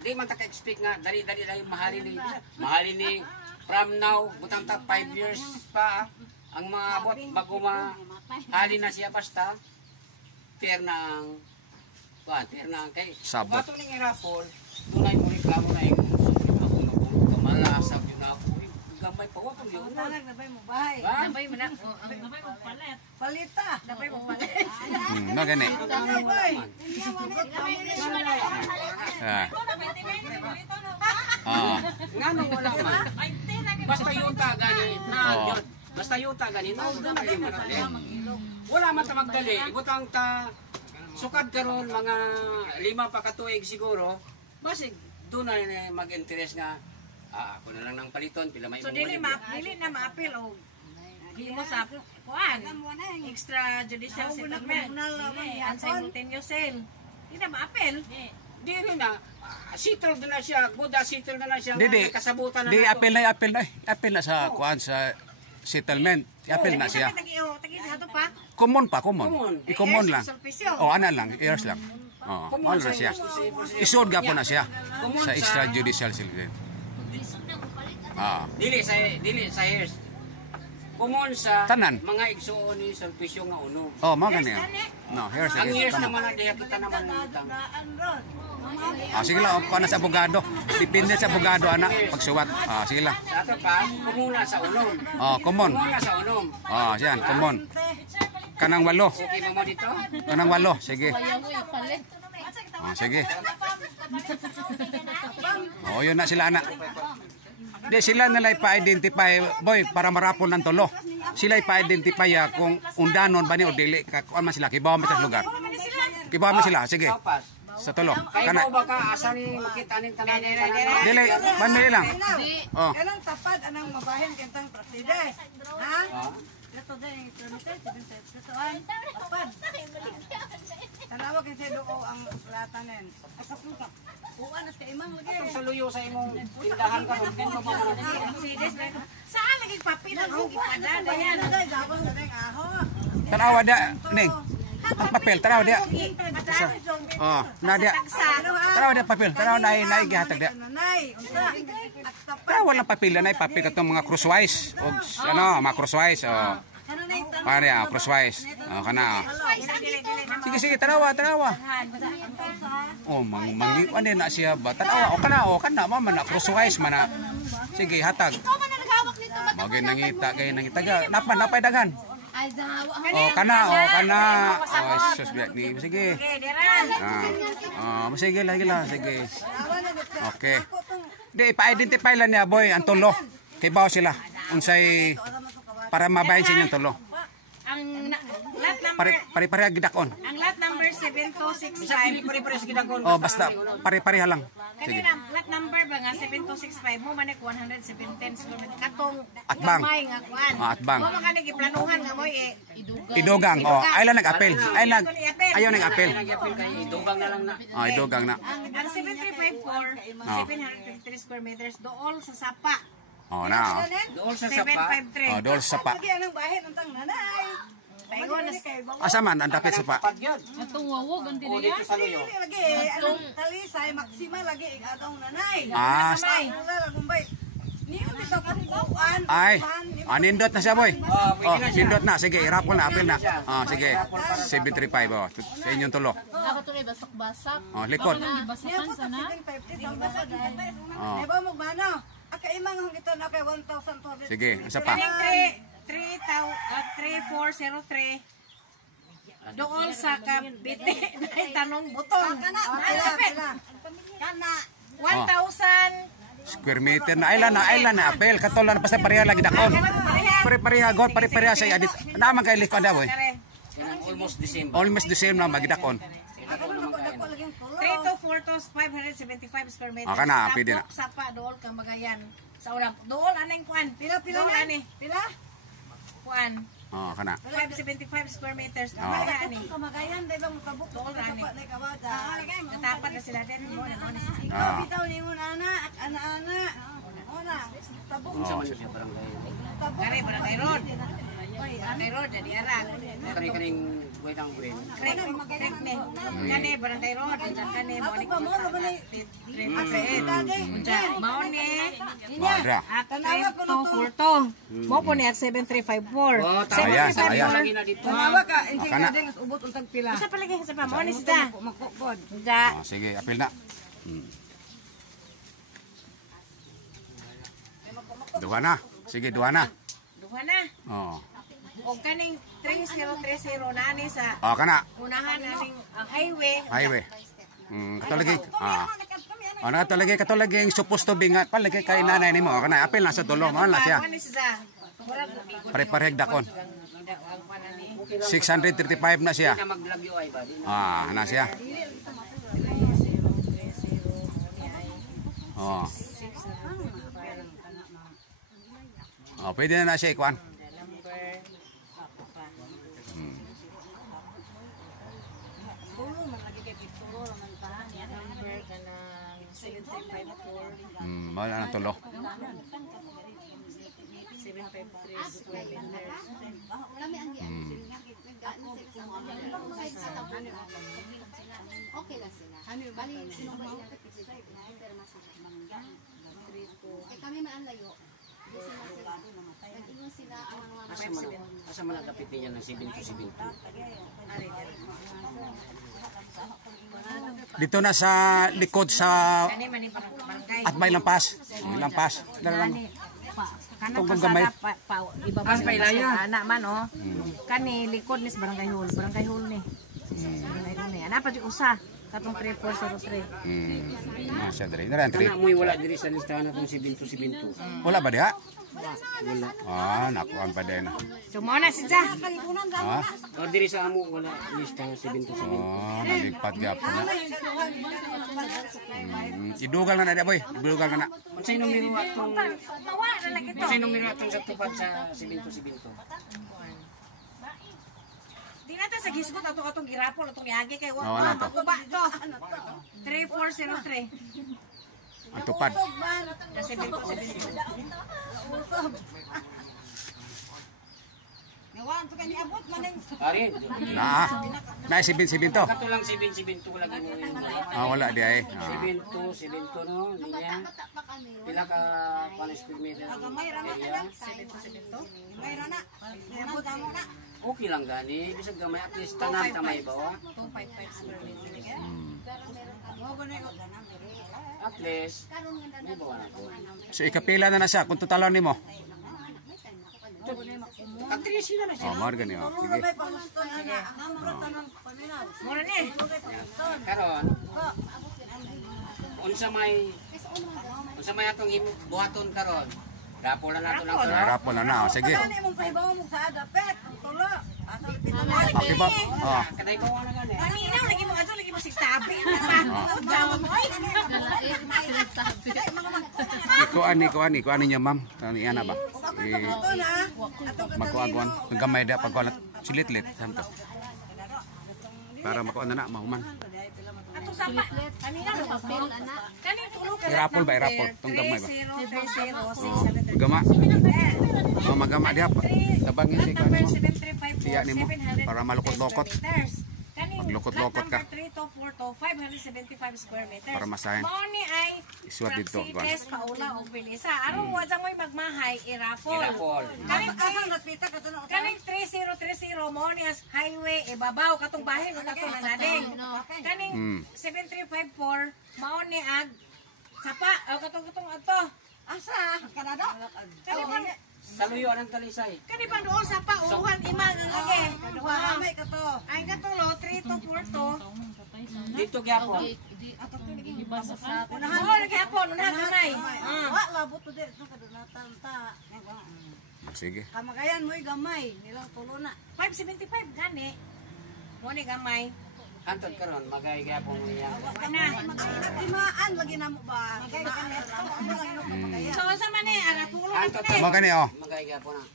di man ta ka-expect nga dali-dali lang mahalin ni from now butang ta 5 years pa ang mga abot bago mahalin na siya basta fair na ang kay Sabot. bato ning irapol dunay mo reklamo na yung kamalasag yun ako gamay pa wa pang yun Nabay mo bahay. Nabay mo na. Nabay mo palit. Palita. Nabay mo palit. No gani. Nabay. Ah. Ito na 20 dito no. Oh. ngano wala man Ay, tina basta yuta gani na yun. Basta yuta gani na gamay man wala man ta magdali ibutang ta sukad karon mga 5 pa ka tuig siguro basig doon na mag-interest nga ako na lang ng paliton pila may So dili na ma-appeal o himo sa kuan extrajudicial settlement. And simultaneous sale. Di na ma-appeal. di rin na settle na siya good settle na siya Di kasabutan na Di nato. apel na sa kuan sa settlement. Apel na siya. Tagi sa ato pa. Common. Common. I-common lang. Sulpisyo. Oh, ana lang, years lang. Oh, all na siya. Isod ga po na siya sa extrajudicial settlement. Ah. dili sa years kumon sa Tanan. mga igsuon ni sulpisyo nga uno Oh, mao gani. No, here's ang years it. naman na diha kita naman nangutang Ah, sige lang, kuan na sa abogado. Depende sa abogado ana pagsuwat. Ah, sige lang. sa ato pa kumuna sa unom Oh, common. kumuna sa unom Oh, yan, common. Kanang 8. okay mo dito Kanang 8, sige. Ayaw mo yung palit. Oh, sige. Oh, yun na sila ana. Di sila nila ipa-identify, boy, para marapol ng tulo. Sila ipa-identify kung undanon ba ni o dili, kuan man sila, kibaw man sa lugar. Kibaw man sila, sige. Kaupas Sa tulo. Kay Kana. mo baka asa ni makita ning tanan Dili, bandili lang. Oh. Kanang tapad anang mabahin kentang partida. Ha? Ito din yung kilometer, 7 katuan. Tapad. Tanawag kasi doon ang platanen. Ay kapluta. Uwan at kaimang lagi. Itong sa luyo sa imong tindahan karon kung ba mo Saan lagi papel ang gipada dayan? Day gabang na ding aho. Tanawa da ning. Ang papel tanawa dia. Oh, na dia. Tanawa dia papel. Tanawa na gihatag dia. Nanay, unsa? At tapad. Pero walang papel na papel katong mga crosswise o ano, mga crosswise oh. Ano na yung Pare ah, crosswise. Oh, kana. Sige sige, tanawa. Oh, mangi ano na siya ba? Tanawa o kana man na crosswise man na. Sige, hatag. Magay nangita kay nangitaga. Napay daghan. Oh, kana. Oh, sus biak ni. Sige. Sige lagi lah, sige. Okay. Di pa-identify lang niya boy ang tulo. Kay bawo sila. Unsay para mabahin sa inyong tulo. Ang lot number Pare-pareha gidakon. ang lot number 7265. pare-pare sa gidagon. Oh, basta pare-pareha lang. Sige. Kanina lot number ba nga 7265 mo manik 117 square meter katong Atbang. gamay nga kuan. Atbang. Mo man kanig giplanuhan nga moy Idugang. Oh, ay lang nag-apel. Ayaw nag-apel. Nagyapil kay dugang na lang na. Oh, idugang na. ang 7354 753 square meters dool sa sapa. Oh, na. Dool sa sapa. 753. Oh, dol sa pa. lagi anang bahin untang nanay. Paingon na Asa man ang dapit sa pa? Pag yun. Atong wawog ang O dito sa luyo. Lagi anong talisay maksima lagi igadong nanay. Ah, Wala lang kumbay. Niyo kita kuan. ay. Nindot na siya boy. Oh, Oh, nindot na. Sige, irap ko na. Apel na. Oh, sige. 735 oh. Sa inyong tulo. Ako to basak-basak. Oh, likod. Basakan sana. Oh. Diba mo mano? Aka imang hong ito na kay 1,200. Sige, isa pa. 3403 dool sa Cavite na tanong butong. Pila. 1,000 Square meter na. Ay lang na. Apel. Katulan na basta pareha lagi dakon. Pare-pareha god. Pare-pareha sa adit. Naman kay likod na boy. Kanang almost December. Almost the same lang magidakon. Ako na ko laging tulo. 3 to 4 to 575 square meters. Okay na, pwede na. Tapok sapa dool ka magayan. Sa una, dool aneng kuan. Pila Dool na? ani. Pila? Kuan. Oh, kana. 575 square meters. Oh. Magayan ani. Kamagayan dai bang kabuk Dool ani. lay kawada. Natapat na sila din mo na mo. Ikaw bitaw ni mo ana at ana-ana. Ona, tabuk Sa man siya barangay. tabuk. Kare barangay road. Barangay road jadi arang. Kaning buhay ng green. Krek ni. Kani barangay road. Kani mo ni. Mo na ba ni? Mao ni. Madra. Active to Furto. Mo po ni at 7354. Oh, tama. Ayan, ayan. Lagi na dito. Tanawa ka hindi Kana. ka ding ubot untag pila. Sa palagi sa pa mo ni sida. Makukod. Da. Oh, sige, apel na. Duha na. Sige, duha na. Duha na. Oh. O kaning 3030 na ni sa Oh, kana. unahan naning highway. Highway. Katulagi. Katulagi yung supposed to be nga. Palagi kay nanay ni mo. Kana, apel na sa tulo. Mahal na siya. Mo ni sida. Pare-parehag dakon. 635 na siya. Na maglagyo ay ba? Di na. Na siya. Oh. Oh, pwede na siya ikuan. Number kanang 7354 Mahal na tulo. 753 square meters. Okay lang sila. Bali, sinumbay na pirma sila. Eh kami maan layo. Nag-ingon sila ang mga Asa man nagkapit niya ng 7-7. Dito na sa likod sa Kani man ni barangay. at may lampas. Lampas. Dala lang. Kanang Tungkol gamay. ibaba sa anak man oh. Kani likod ni sa barangay hall ni. Barangay hall ni. Ana pa di usa. Katong 3403. Siya diri. Naran Kana mo'y wala diri sa listahan natong si Binto. Wala ba diha? Wala. Nakuan pa din. So mo na siya. O diri sa amo wala listahan si Binto. Nalipat gyapon na. Idugal na na boy. Idugal na na. Unsay numero atong Unsay numero atong sa tupad sa si Binto. Di natin sa gisgot atong girapol atong iagi kay wa Wala to. kuba to. 3403. Ang tupad. Kasi Binto. Nawan to kani abot maning Ari. Na si Binto. Kato lang si Binto lagi mo. Wala di ay. Si Binto no, niya. Pila ka panis per meter. Area. may rana. Abot amo na. Okay lang gani, bisag gamay at least tanan tamay bawa. 255 square meter. Mo ba na At least may bawa na to. So ikapila na siya kung totalan nimo. Katri sila na siya. Mar gani. Sige. may pangusto na ang mga tanong paminaw. Mura ni. Karon. Unsa may atong buhaton karon. Rapol na nato lang karon. Rapol na. Sige. Kani mong pahibaw mo sa adapet ang tulo. Ato pila na. Okay ba? Kanay bawa na gani. Paminaw lagi mo adto lagi mo sigtabi. Ikuan niya ma'am. Ani ana ba? Ito na. Ato Magkuan gamay da pagkuan silit-lit santo. Para makuan na mahuman. Atong sapa. Paminaw na papel ana. Kani tulo ka. Irapol ba irapol? Tong gamay ba? 3030 Gama. Magama diha pa. Tabangin si kanimo. Siya nimo para malukot-lokot. Maglukot-lokot ka. 3 to 4 to 575 square meters. Para masahin. Mao ni ay Isuwat dito, Praxites paula og bilisa. Aron wa mo'y magmahay irapol. Rapol. Asang natpita ka to na. Kaning 3030 mo ni as highway ibabaw katong bahin ug katong nanading. Kaning 7354 mao ni ag sapa o katong ato. Asa? Kanado? Kani pa Saluyo ang talisay. kani pa doon sapa uhan imag ang age. Duha may ka to. Ay katulo 3 to 4 to. Dito gyapon. Unahan mo gyapon unahan kamay. Wa labot to dito kadunatan ta. Sige. Kamagayan mo'y gamay. Nilang tulo na. 575 gani. Mo ni gamay. Antod karon magay gyapon niya. Timaan lagi na mo ba? So sa man ni ara tulo Antod Mo gani magay gyapon na.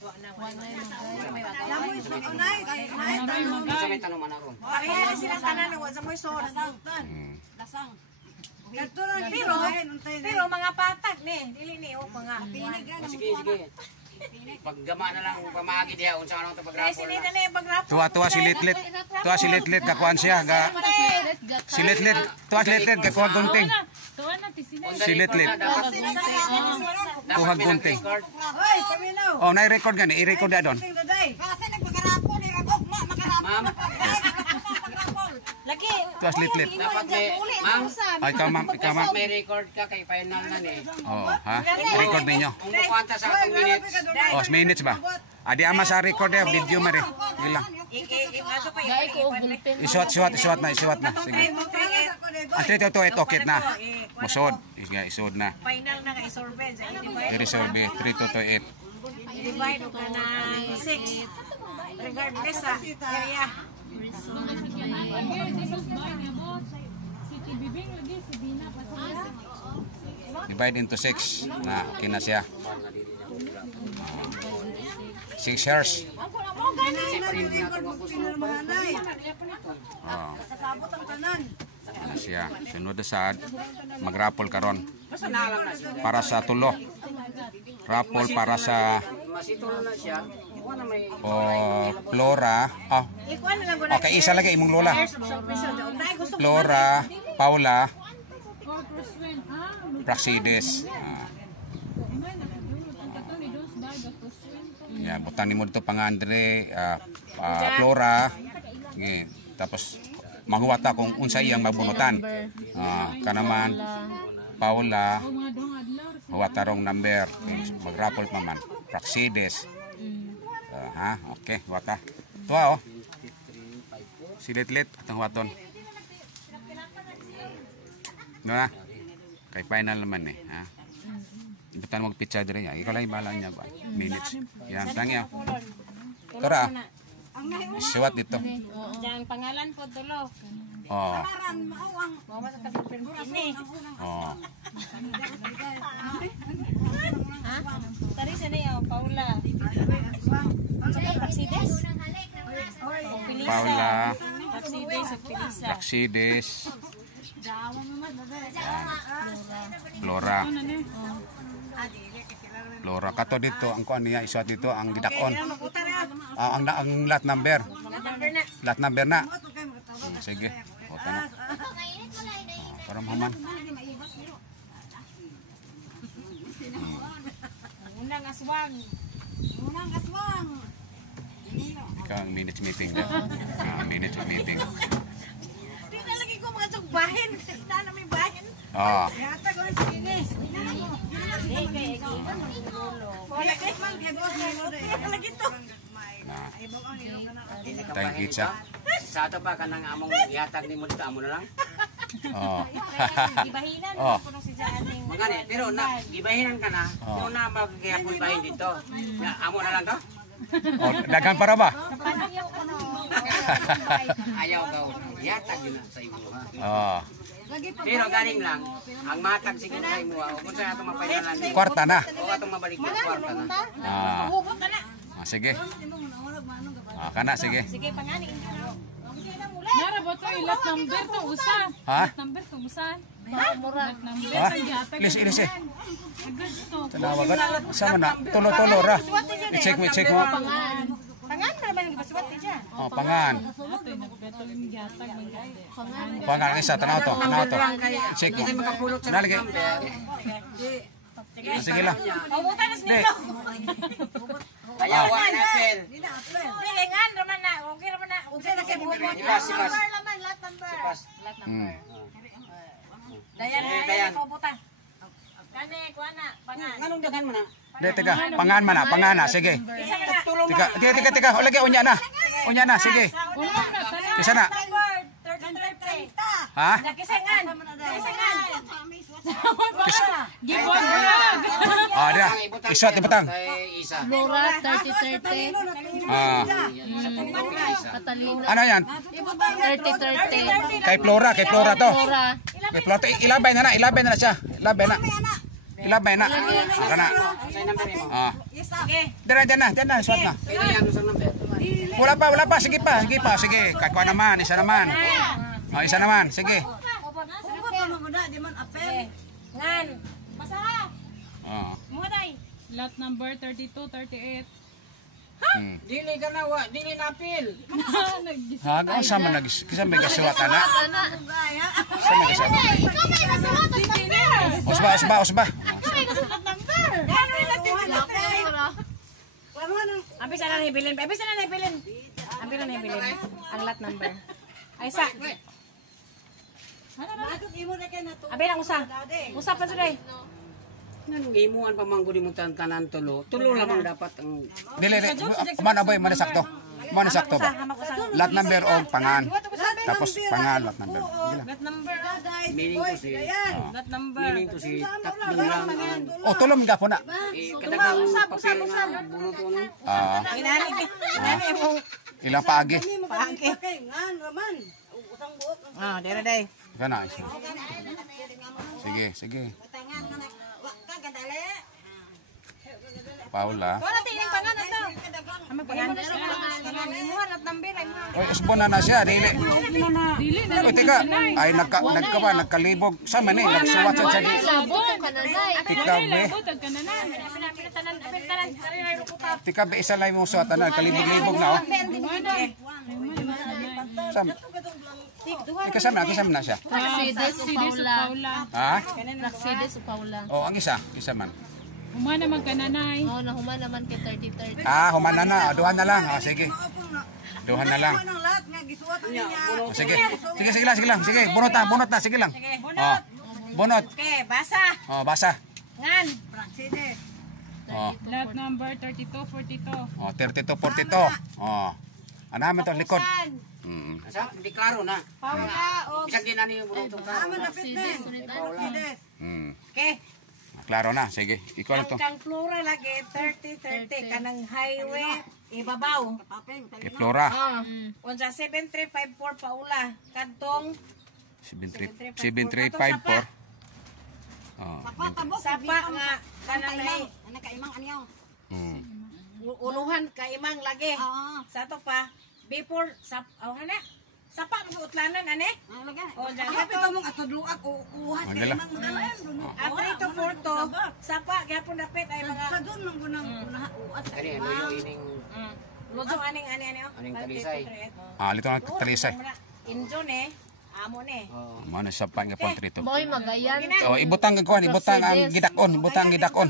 Lamoy sa unay. Nay tanong. Sa may tanong manaron. Pareha sila tanan wa sa moy sod. Dasang. Kadto na Pero mga patag ni dili ni o mga Sige. Pag gama na lang pamagi diha unsa anong Ay pagrapol sila na. na yung pagrapol. Tuwa silitlit. Tuwa silitlit kakuan siya ga silitlit. Tuwa silitlit kakuan gunting. Silitlit. Kuhag gunting. Hoy, kaminaw. Na-record gani, i-record na doon. Daday. Kasi nagpagarapol ni Ragok, makarapol. Ma'am, Lagi. Tuwa silitlit. dapat may ma'am, Ay, ikaw ma'am. dapat may record ka kay final na ni. Ha? Record ninyo. Kung mukwanta sa atong minutes. Minutes ba? Adi ama sa record ya, video mari. Ila. Aso pa Gay ko og gulpen. Isuat na. Sige. Ang 3228 na. Musod. Isod na. Final na kay sorbet sa I-resolve 3228. divide ka ng 6 regardless sa area. Divide into 6 na okay na siya. 6 shares. Kasabot ang tanan. Na siya. Sunod sad magrapol karon. Para sa tulo. Rapol para sa Masito na siya. Wala may Flora. Ikuan na lang ko na. Okay, isa lagi imong lola. Gusto Flora, Paula, Praxides. Ya, butan nimo dito pang Andre, Flora. Sige, tapos maghuwata kung unsa iyang mabunutan. Kanaman Paula, huwata rong number. Magrapol pa man. Praxides. Okay, huwata. Tuwa Silitlit atong huwaton. Na? Kay final naman eh, ha? Ibutan mo pizza dire ya. Ikaw lang ibala niya ba? Minutes. Yan, tangi ah. Tora. Siwat dito. Diyan pangalan po tulo. Oh. Mama sa ini. Oh. Ha? Tari sa niyo, Paula. Taxides? Paula, Taxides o Pilisa. Laxides. Flora. Flora kato dito ang kuan niya isuat dito ang gidakon. Ang lat number. Lat number na. Sige. O tana. Para maman. Unang aswang. Ikaw ang minutes meeting na. Minutes meeting. Di na lagi ko mga bahin. Na na may bahin. Ah. Yata ko ang sinis. Lagi to. Thank you, Cha. Sa ato pa kanang among yatag ni mo dito amo na lang. Oh. Gibahinan Oh. ko si Janing. Mga ni, pero na gibahinan ka na. Pero na magkayapon bahin dito. Ya, amo na lang to. Oh, dagan para ba? Ayaw daw. Yatag yun sa imo ha. Oh. Pero galing lang ang matag siguro sa imo. O kung sa ato mapainalan. Kwarta na. O atong mabalik yung kwarta na. Ah. Sige. Kana sige. Sige pangani. Narabot ko ilat number to usa. Ha? Number to usan. Mura. Ha? Ilis eh. Tanawa ka. Sama na. Tulo-tulo ra. I-check mo. Pangan na naman yung baswat ni Jan. Oh, pangan. Pangan isa tanaw to. I-check mo. Naligay. Sige lang. Pamutan na Di. sinilo. Ayaw wa na pel. Pilingan naman na. Okay naman na. Okay na kay buhok. Sipas. Laman, lat number. Hmm. Dayan, Dayan. pamutan. Kani, kuha na. Pangan. Anong daghan mo na? Di, teka. Pangan na. Sige. Isa ka na. Teka. O, lagi. Unya na. Sige. Kisa na. Number 33. Ha? Nakisengan. Kisengan. Ah, dia. Isot ibutang. Kay isa. Flora 30-30. Ah. Catalina Ano yan? 30-30. Kay Flora to. Flora. Kay Flora to. Ilabay na siya. Ilabay na. Kana. Sa number mo. Ah. Sige. Diyan na. Isot na. Pero yan sa number. Wala pa. Sige pa. Sige. Kakwa naman. Isa naman. Isa naman. Sige. Ngan. Basaha. Oh. Mga day. Lot number 32-38. Dili ka na wa, dili napil. Ha, sa man kisa may kasuwat na. Sa may kasuwat. Usba. Abis na nahibilin. Ang lot number. Ay sa. Abi lang usa. Usa pa suday. Nanong imuan pa manggo di mo tanan tulo. Tulo lamang dapat ang Dili. Man aboy man sakto ba? Lot number o pangan. Tapos pangan lot number. Lot number. meaning to si tatlong lang ang Tulong gapon na. kadagang papel nga bunuto no. Inani mo. Ilang paagi. Paangke. Ah, dere day. Kana. Sige. Paula. Wala tining pangan ato. Amo pangan. Mo lot number ay mo. Oy, usbon na siya, dili. Oy, teka. Ay, nagkalibog. Sa man eh, nagsuwat sa siya. Labo kananay. Tika be. Tika be, isa lang yung suwat na. Kalibog-libog na, oh. Sam. Kasama na siya. Praxides o Paula. Ha? Praxides o Paula. Oh, ang isa man. Humana magkananay. Oo, nahuman naman kay 30-30. Humana na. Duhan na lang. Sige. Duhan na lang. Sige lang. Sige, bunot na. Sige lang. Oh, bunot. Okay, basa. Oh, basa. Ngan. Oh, Lot number 32-42. 32-42. Oh. Anaman to likod. Asa, hindi klaro na. Paula o Isang din ani yung bulutong klaro na. Napit din. Fides. okay. Klaro na, sige. Ikaw lang to. Kang Flora lagi 30-30 kanang highway ibabaw. Kay Flora. Unsa 7354 Paula kadtong 7354. Oh. sapa nga kanang nay Ano ka imang anyaw? uluhan ka imang lagi. Sa to pa before na sapa mo utlanan ane. O dyan Happy to mong atudluak o uhat kay Magdala. imang madalayan. After ito for to sapa gyapon dapit ay mga Sa doon nung gunang uhat kay Kani ano yung ining lutong aning ani Aning talisay. Lito na talisay. Injon amo ne. Mo na sa pang nga pontrito. Boy magayan. Oh, ibutang kuan, ibutang ang gidakon, ibutang ang gidakon.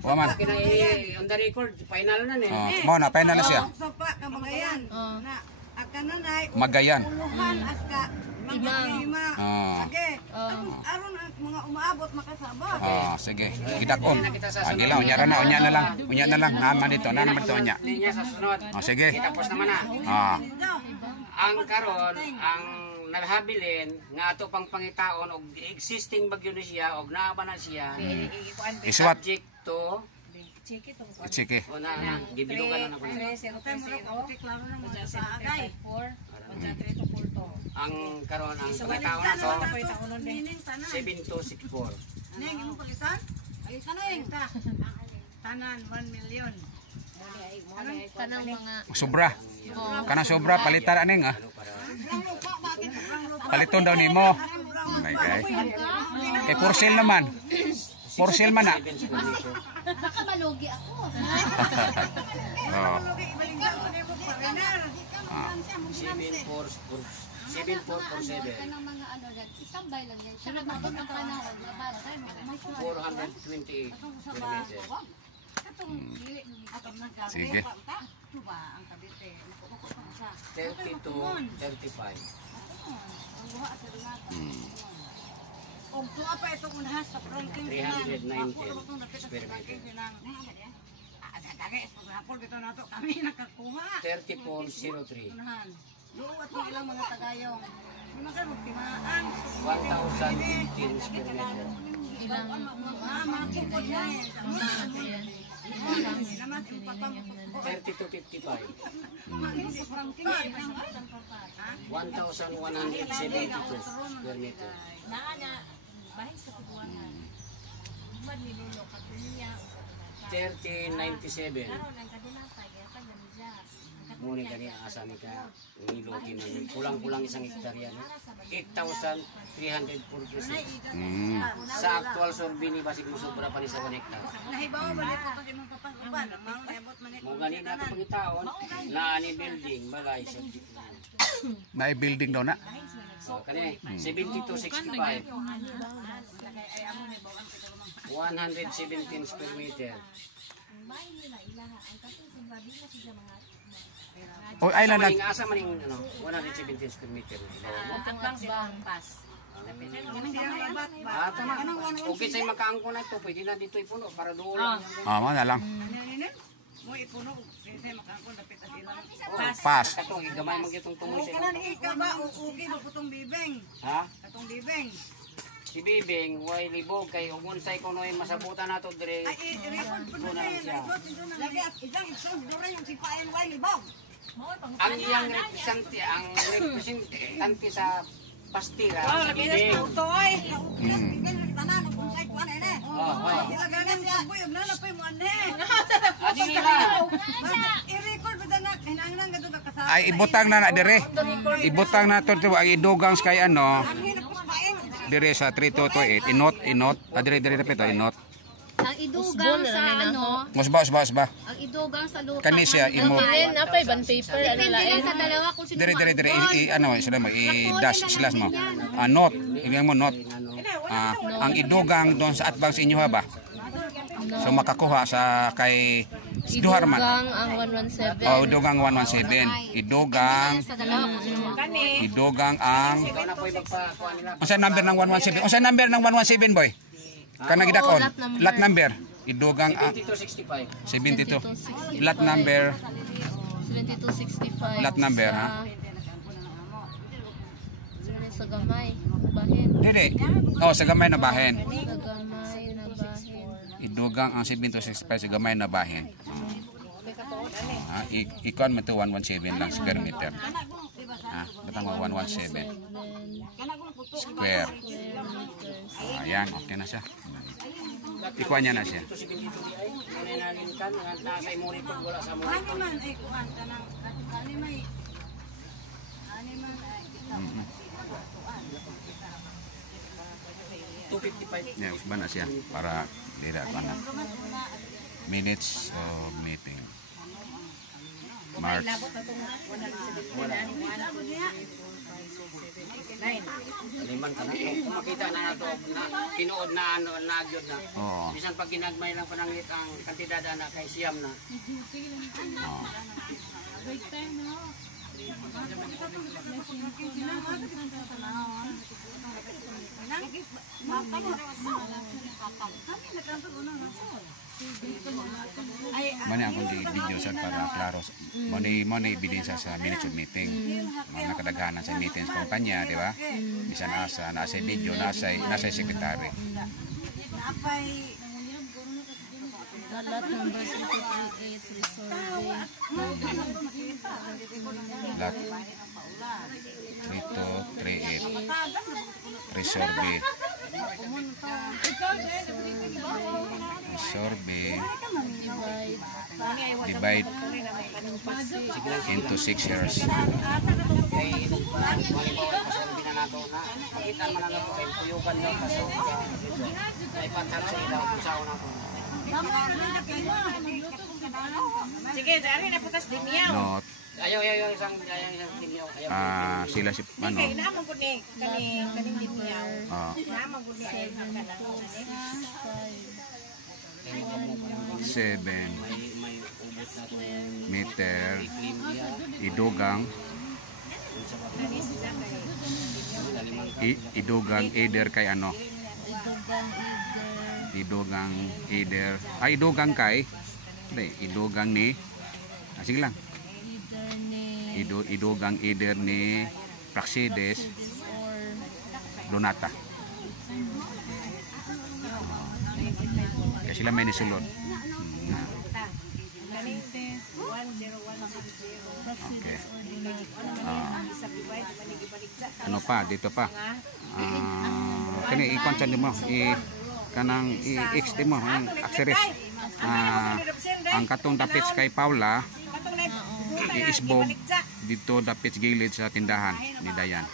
Wa man. kina on the record final na ni. Mo na final na siya. Sapa ka magayan. Na akanan ay Magayan. uluhan as ka lima. Ah. Lagi. Aron ang mga umaabot makasabot. Sige. Gidakon. Agi lang, unya na lang. Unya na lang. Naman ito, naman ito unya. Linya sa sunod. Sige. Tapos naman na. Ang karon ang nalhabilin nga ato pang pangitaon og existing bagyo ni siya og naa ba na siya Iswat. subject to Sige. o na gibilugan na ako na. Klaro na mo sa agay. Ang karon ang pangitaon na to 7264. Neng imong palitan? Palitan na yung tanan 1 million. Kanang mga Sobra. Kanang sobra palitan aning Paliton daw nimo. Okay. Kay Porcel naman. Porcel man na. Baka malugi ako. Oh. 7447 Kanang mga ano red, isambay lang yan. Siya nagmabot ng panahon, mabala tayo mga 428 kilometer. Sige. Ang kabite. 32 35. Og tuwa pa itong unahas sa fronting 319 square meter. Dagay sa hapol bito nato kami nakakuha. 3403 Unahan. Luwat ng ilang mga tagayong. Di man kayo magtimaan. 1015 square meter. ilang Mga tungkod na eh. Naman yung patang 3255 sa fronting. 1172 square meter. Naa na bahin sa kubuangan. Umad ni Lolo katunya 3097 karon ang kadinatay kaya pag namidya. muni gani asa ni ka nilogin na kulang-kulang isang hektarya ni 8,346 sa actual survey ni basig mo sobra pa ni sa 1 hektar. Nahibaw ba nito pag imong kapag-uban? Ang naibot man Mo gani na ito pangitaon na ani building balay sa Na building daw na. kani 7265 117 square meter. Bahin nila ilaha ang katong sa grabe na siya mga Oy, ay lang Maning asa maning ano 117 square meter. Lang silang pas. Tama. Okay say makaangko na ito, pwede na dito ipuno para doon lang. mo na lang. mo ipuno kasi makakon dapit at ilang. Pass. Kato gigamay man gitong tumoy sa Kanan ika ba ugi mo putong bibeng. ha? Katong bibeng. Si Bibing way libog kay ug unsay kunoy masabutan nato dire. Ay i-record po na yan. Lagi at isang dura yung sipain way libog. Ang iyang representante ang representante sa pastira si Bilas Bibing. puto ay. Tanan kung say kuan ene. Sila ganan siya buyob na napay mo ane. Adi nila. I-record ba na hinangnan gadto ka kasama. Ay ibutang na dire. Ibutang na to ang idugang kay ano. Ang hirap paspain. Dire sa 3228 inot dire dapat inot. Ang idugang sa ano, Musba. ang idugang sa lupa. Kani siya imo. Pilin na pa ibang paper ano Depende lang lain. sa dalawa kung sino Dire ano sila mo i-dash slash mo. Not, ingay mo not. Ang idugang doon sa atbang sa inyo ha ba? So makakuha sa kay Duharman. Gang ang 117. Oh, idugang 117. Idugang sa dalawa kung sino idugang ang Ikaw na po'y magpakuha nila. unsa number ng 117? Unsa number ng 117 boy? Kana gidakon. Lot number. Idugang ang 7265. 72. Lot number 7265. Lot number, ha? Sa gamay, bahin. Dili. Oh, sa gamay na bahin. Sa gamay na bahin. Idugang ang 7265 sa gamay na bahin. Ikuan mo ito 117 lang square meter. Batang mo 117 square. Ayan, okay na siya. Ikuan niya na siya. Nasa imuri pag wala sa mga. Ano man ay kuan kanang ani man ay kita 255. Yeah, usban na siya para dira pa na. Minutes of meeting. March. Liman ka na. Kung makita na nato na tinuod na ano na gyud na. Oo. Bisan pag ginagmay lang pananglit ang kantidad na kay siyam na. Mani akong video sa para klaro. Mani ebidensya sa minutes of meeting. Mga nakadaghanan sa meetings kumpanya, di ba? Bisan nasa video, nasa sekretary. apay Lot number 338 resurvey. Lot 3238 resurvey. Divide into 6 years. Kay malibaw ko sa binanato na makita man na nato kay puyugan daw kaso ay patang sa ilaw usaw na ko. Sige, dari na putas din niya. Note, Ayaw isang tingyaw. sila si ano, Kay naman gud ni kaning din niya. ah, Naman gud ni ay magkanato ani. 7 May ubot na to meter India. idugang idugang either kay ano, idugang either idugang kay idugang ni sige lang, idugang either ni Praxides Donata. Kaya sila may nisulod. Okay. Ano pa dito pa? Kani i-content mo, kanang i-extend mo ang accessories. Ang katong dapits kay Paula i-isbog dito dapits gilid sa tindahan ni Dayan.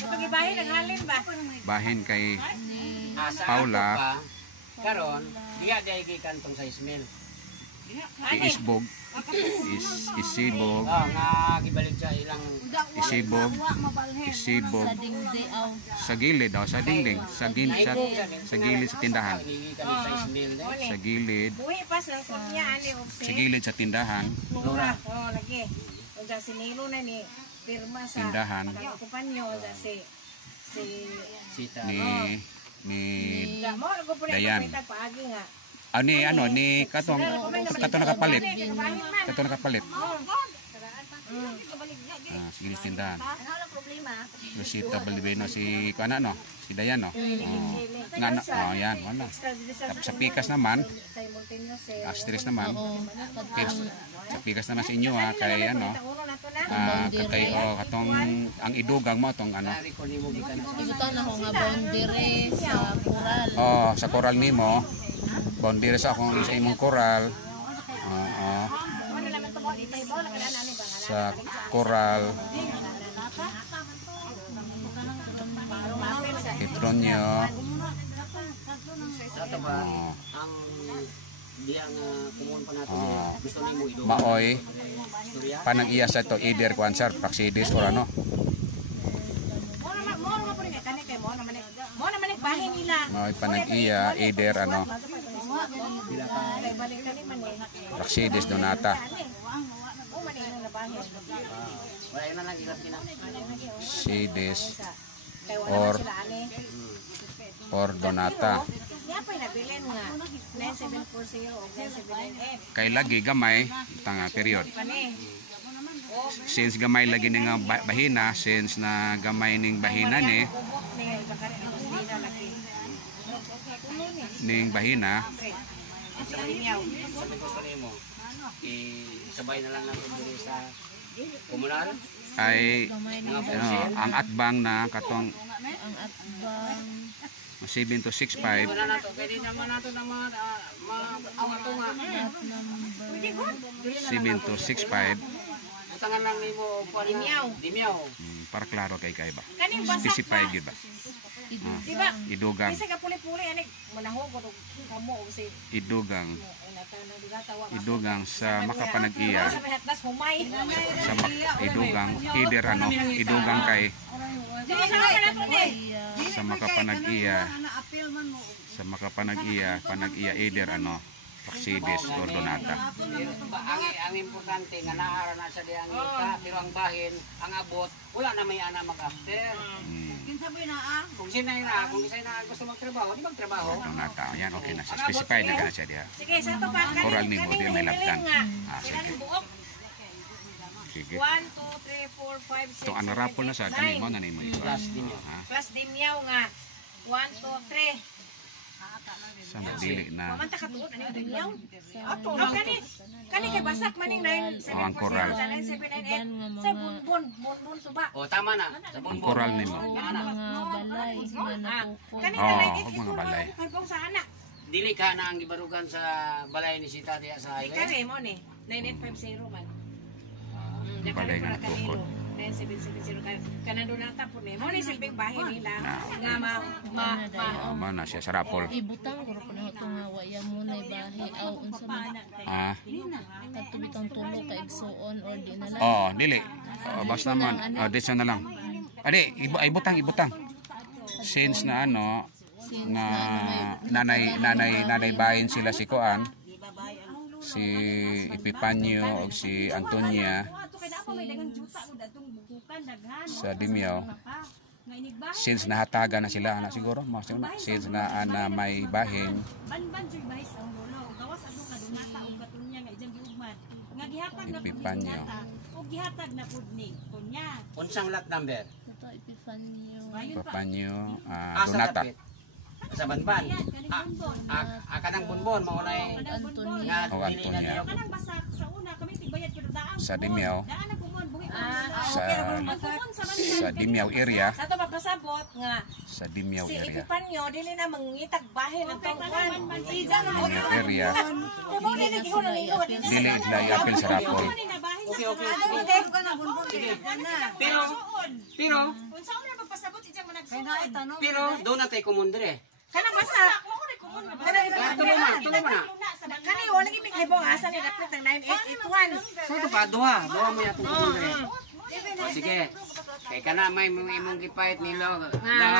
Pagibahin ang halin ba? Bahin kay Sa Paula. ato pa, karon diya day gikantong sa Ismail. Iisbog, isibog, Nga gibalik sa ilang isibog Sa dingdi aw. sa gilid daw, sa dingding, sa gilid sa tindahan, gikan sa Ismail day. sa gilid, Buhi pas ng kot niya ani obse. sa gilid sa tindahan, Lura. Oh, lagi. Unsa sinilo na ni pirma sa tindahan kupanyo sa si Sita. ni mo ko pala Dayan. kita paagi nga. ni katong nakapalit, katong nakapalit. Sa gilid sa tindahan. Rosita Balibeno si kana no, si Dayan no. Nga no, yan, wala. Tapos sa pikas naman, astres naman. Sa pikas naman sa inyo kay ano, katay katong ang idugang mo tong ano. Ko nimo gikan sa Ito na ko nga boundary sa Coral. Sa koral nimo, boundary sa akong sa imong koral. Sa koral Petronio, ato ba ang diya nga kumun pa nato gusto nimo ido. Maoy, Istorya. panag-iya sa to either kuansar, Praxides or ano. Mo naman bahin nila. Maoy panag-iya either ano, Kay balik ka ni man eh. Praxides Donata, O man na bahin. Wala na lang gilat kina. Praxides Kay wala or sila ani. Donata. pa'y nabilin nga 9740 o 9798. Kay lagi gamay tanga period. Pani. Since gamay lagi ning bahina, since na gamay ning bahina ni Kubok ni Bakari ang Kusina laki. ning bahina Sa Linyaw. Sabi ko sa mo, isabay na lang natin dito sa komunal. ay Mga ang atbang na katong Ang atbang 7 to 6.5 Pwede naman nato ng mga tunga. 7 to 6.5 Utangan lang ni mo Dimyaw. para klaro kay ba. Kaning basak Specified ba? gyud ba? Diba? Idugang, Isa ka puli-puli anik manahog og kamo og si idugang, nagatawa. idugang sa makapanag-iya, Sa may hatlas humay. sa idugang, either ano, idugang kay Sige sa ka nato ni. sa makapanag-iya, Na-appeal man mo. sa makapanag-iya, panag-iya either ano, Paksides o Donata. Ang importante nga naara na sa diang yuta, pero ang bahin, ang abot, wala na may ana mag-after. Kinsa ba na Kung sinay na, kung sinay na gusto magtrabaho, di magtrabaho. Donata, yan okay na. Specified na ka na siya diha. Sige sa to pa Oral ni mo, di may laptan. Sige. Kailan buok? Sige. 1 2 3 4 5 6 Ito ano rapol na sa kanimo na nimo ito. Plus din yun. Ha? Plus dimyaw nga. 1 2 3. Sana dili na. Pamanta ka tuod ani dimyaw? Ato kani kay basak maning 9 ang koral. 798. Sa bunbon suba. O tama na, sa Ang bonbon. koral nimo. mga balay nga natukod. Kani Oo, na huwag mga balay. Karbong sa anak. Dili ka na ang gibarugan sa balay ni Sita diya sa Di highway. kare mo ni 9850 man. Ang balay nga natukod. 9770 kana do nata po ni. Mo ni silbing bahin nila nga ma Man na siya sa rapol. Ibutang ko pa na ito nga waya mo na bahi aw unsa man Ah, kadto bitang tulo ka igsuon or di na lang. oh, dili. Basta man, dito na lang. Adi, ibutang. Since na ano, na nanay bahin sila si Kuan, si Epipanyo o si Antonia sa Dimyaw. Since nahataga na sila na siguro, since na may bahin, Ban-ban joy bahis ang lolo. Gawas adto ka dunata og batunya nga ijang giugmad. Nga gihatag na pud Epipanyo. dunata og gihatag na pud ni kunya. Unsang lot number? Ito Epifanio. Epipanyo, Asa Donata. dapit? Sa banban. Kanang bonbon maunay Antonio. nga O dili na Antonia. diyo. Kanang basak sa una kami tigbayad pero daan. Sa Dimyaw, Daan ang kumon buhi pa. sa Dimyaw area, sa to magpasabot nga sa Dimyaw si area. Ipipanyo dili na mangitag bahin ang tongkuan. Dimyaw area, Kumo ni gihon ang ilo din. dili na i-appeal sa rapol. Okay. Pero Unsa man magpasabot ijang managsuon. pero do na tay kumundre. Kanang basak. Mo ko kumon na. Tulo mo na. Kani wala gi miglibong asa ni dapat ang 9881. So ito pa duha mo yatong kumundre. O sige. Kay kana may imong gipait nilo. Nga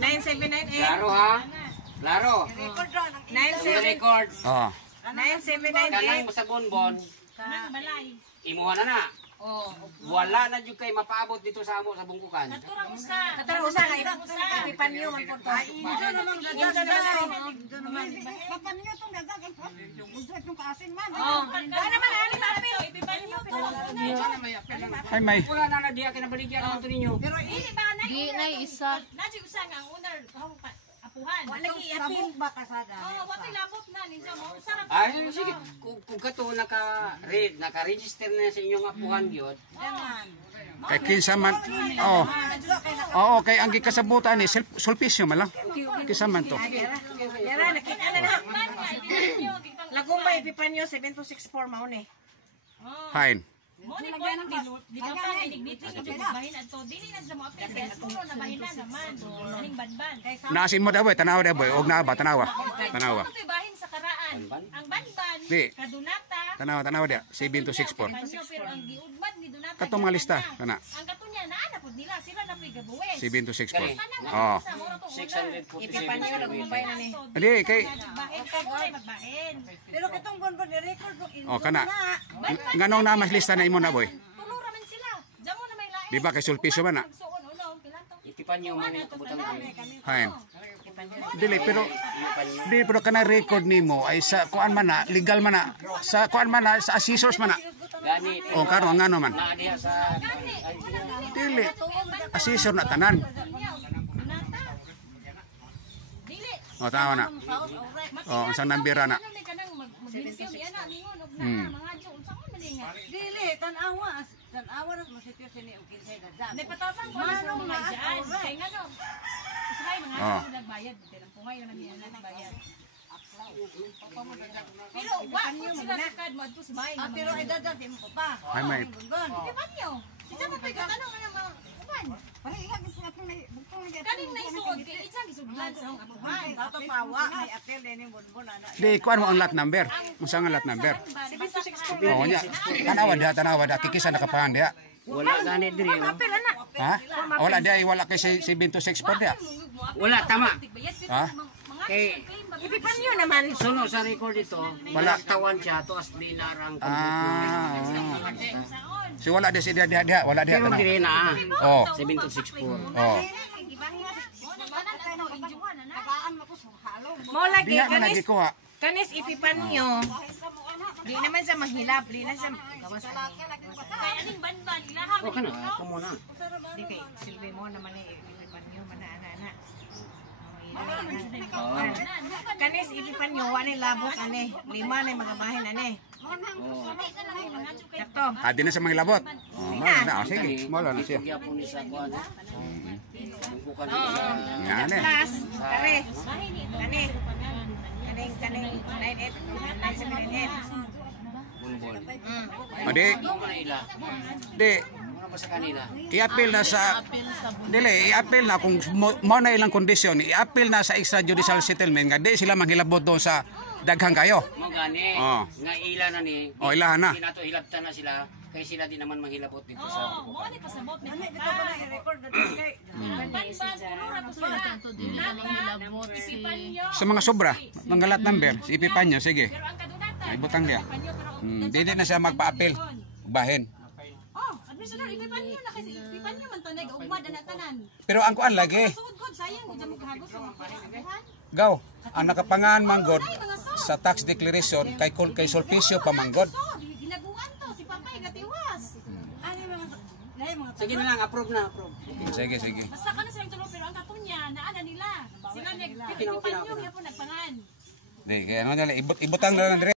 9798 Laro ha. Laro. 97 Record. Oh, 9798. Kanang sa bonbon. Kanang balay. Imuha na na. Oh. Wala na jud kay mapaabot dito sa amo sa bungkukan. Turang usa. Katong usa ka Ipipanyo man po to. Ito naman Ito naman. Papanyo tong dagang itong kaasin man. Oh. Daan naman ani papel. Ipibanyo to. ay may. Wala na diya kinabaligyan naman to ninyo. Pero ini ba na Di na isa. Nadyo usa nga ang unar apuhan. Wala gi apil. Sabog ba kasada? Oh, wati labot na ninyo mo. Sarap. Ay sige kung kato naka-register na sa inyong apuhan gyud. Kay kinsa man, oh. Oo, kay ang gikasabutan ni sulpisyo man lang. Kinsa man to. Yara nakita na na. Lagumay Ipipanyo 7264 mao ni. Fine. Mo ni ko di ka pa inignitin ni jud bahin adto dili na sa mo apil kay tulo na bahin na naman. Aning banban. Naasin mo daw tanawa daw og na ba tanawa. Tanawa. Ito bahin sa karaan. Ang banban Di. kadunata Tanawa dia 7264. Panyo, pero ang giugmad ni Donata Katong mga lista kana ang katunya naa na pud nila sila na pud gabuwes 7264. Oh. 647. Ipipanyo lagumay na ni. Adi kay bahin kay mo magbahin Pero katong bonbon ni-record mo. oh kana. Nganong na mas lista na imo na boy. tulo ra man sila jamo na may lain Di ba kay sulpisyo man na? suon uno pilanto Itipan niyo man ito butang diri. Hain. Dili pero kana record nimo ay sa kuan man na legal man na sa kuan man na sa assessors man na. Gani O karon ngano man. na diha sa Dili. Assessor na tanan. Dili. O tama na. O unsang nambira na. Ano may kanang mag-video niya na lingon og na mga jo unsa man man nga. Dili, tanawa na masityo sini og kinsay dadam. Nagpatabang ko na sa mga dyan. Kaya nga no. Usay mga jo nagbayad, pero pungay naman niya nagbayad. Pero wa ko sila sakad mo adto sa bahay. Pero ay dadam mo pa. Ay may. Di ba niyo? Isa pa pagkatanong nga mga kuman. Kaning naisuod kay isang isudlan sa akong abuhan. Tato pawa may apel din yung bonbon ana. Di kuan mo ang lot number. Unsa nga lot number? O nya. Tanawa da kikisa nakapahan dia. wala gani diri no. Ha? Wala dia wala kay 726 pa dia. Wala tama. Ha? Kay Ipipan nyo naman. suno sa record dito, wala tawan siya to as dinar ang Si wala dia si dia wala dia pero tanaw. diri na. Oh. 7264. Oh. Mo lagi Diha man nagikuha. kanis ipipan nyo. Di naman sa maghilap, di na sa gawas ani. Kaya aning banban ilaha O kana, kamo na. Di kay silbi mo naman ipipan nyo mana-ana. Kanis ipipan nyo wani labot ani. 5 na magabahin ani. Sakto. Di na sa mga labot. Oh, na. Sige, mola na siya. Kaya po ni sa kuan. Bukan siya. Yan eh. Plus, kare. Kaning 98. Bulbul. Adi, Mo na ila. di Ano ba sa kanila? i-appeal na sa dili i-appeal na kung mo na ilang kondisyon i-appeal na sa extrajudicial settlement nga di sila maghilabot doon sa daghang kayo. Mo gani. Oh. Nga ila na ni. O ilahan na. Sinato hilabtan na sila kay sila din naman manghilabot dito sa mo ani pasabot may Ito ba na i-record dito kay banban puno ra to sila. Tanto dili na manghilabot si Isipan nyo. sa mga sobra, mga lot number, si ipipan nyo, sige. Pero ang kadunatan. Ay butang dia. Isipan nyo, pero Dili na siya magpa-appeal. Bahin. Oh, administrador ipipan nyo na kasi ipipan nyo man tanay ugma na tanan. Pero ang kuan lagi, Sugod gud sayang mo mo kahagos sa mga abuhan. gaw, ang nakapangan manggod sa tax declaration kay sulpisyo pamanggod. So, ginaguan to si Papay gatiwas. ani mga Sige na lang, approve na, approve. Sige, sige. Basta ka na silang tulo pero ang katunya naana nila. Sila ipipan nyo gyapon nagpangan. Di, kaya ano dali, ibutang na lang dire.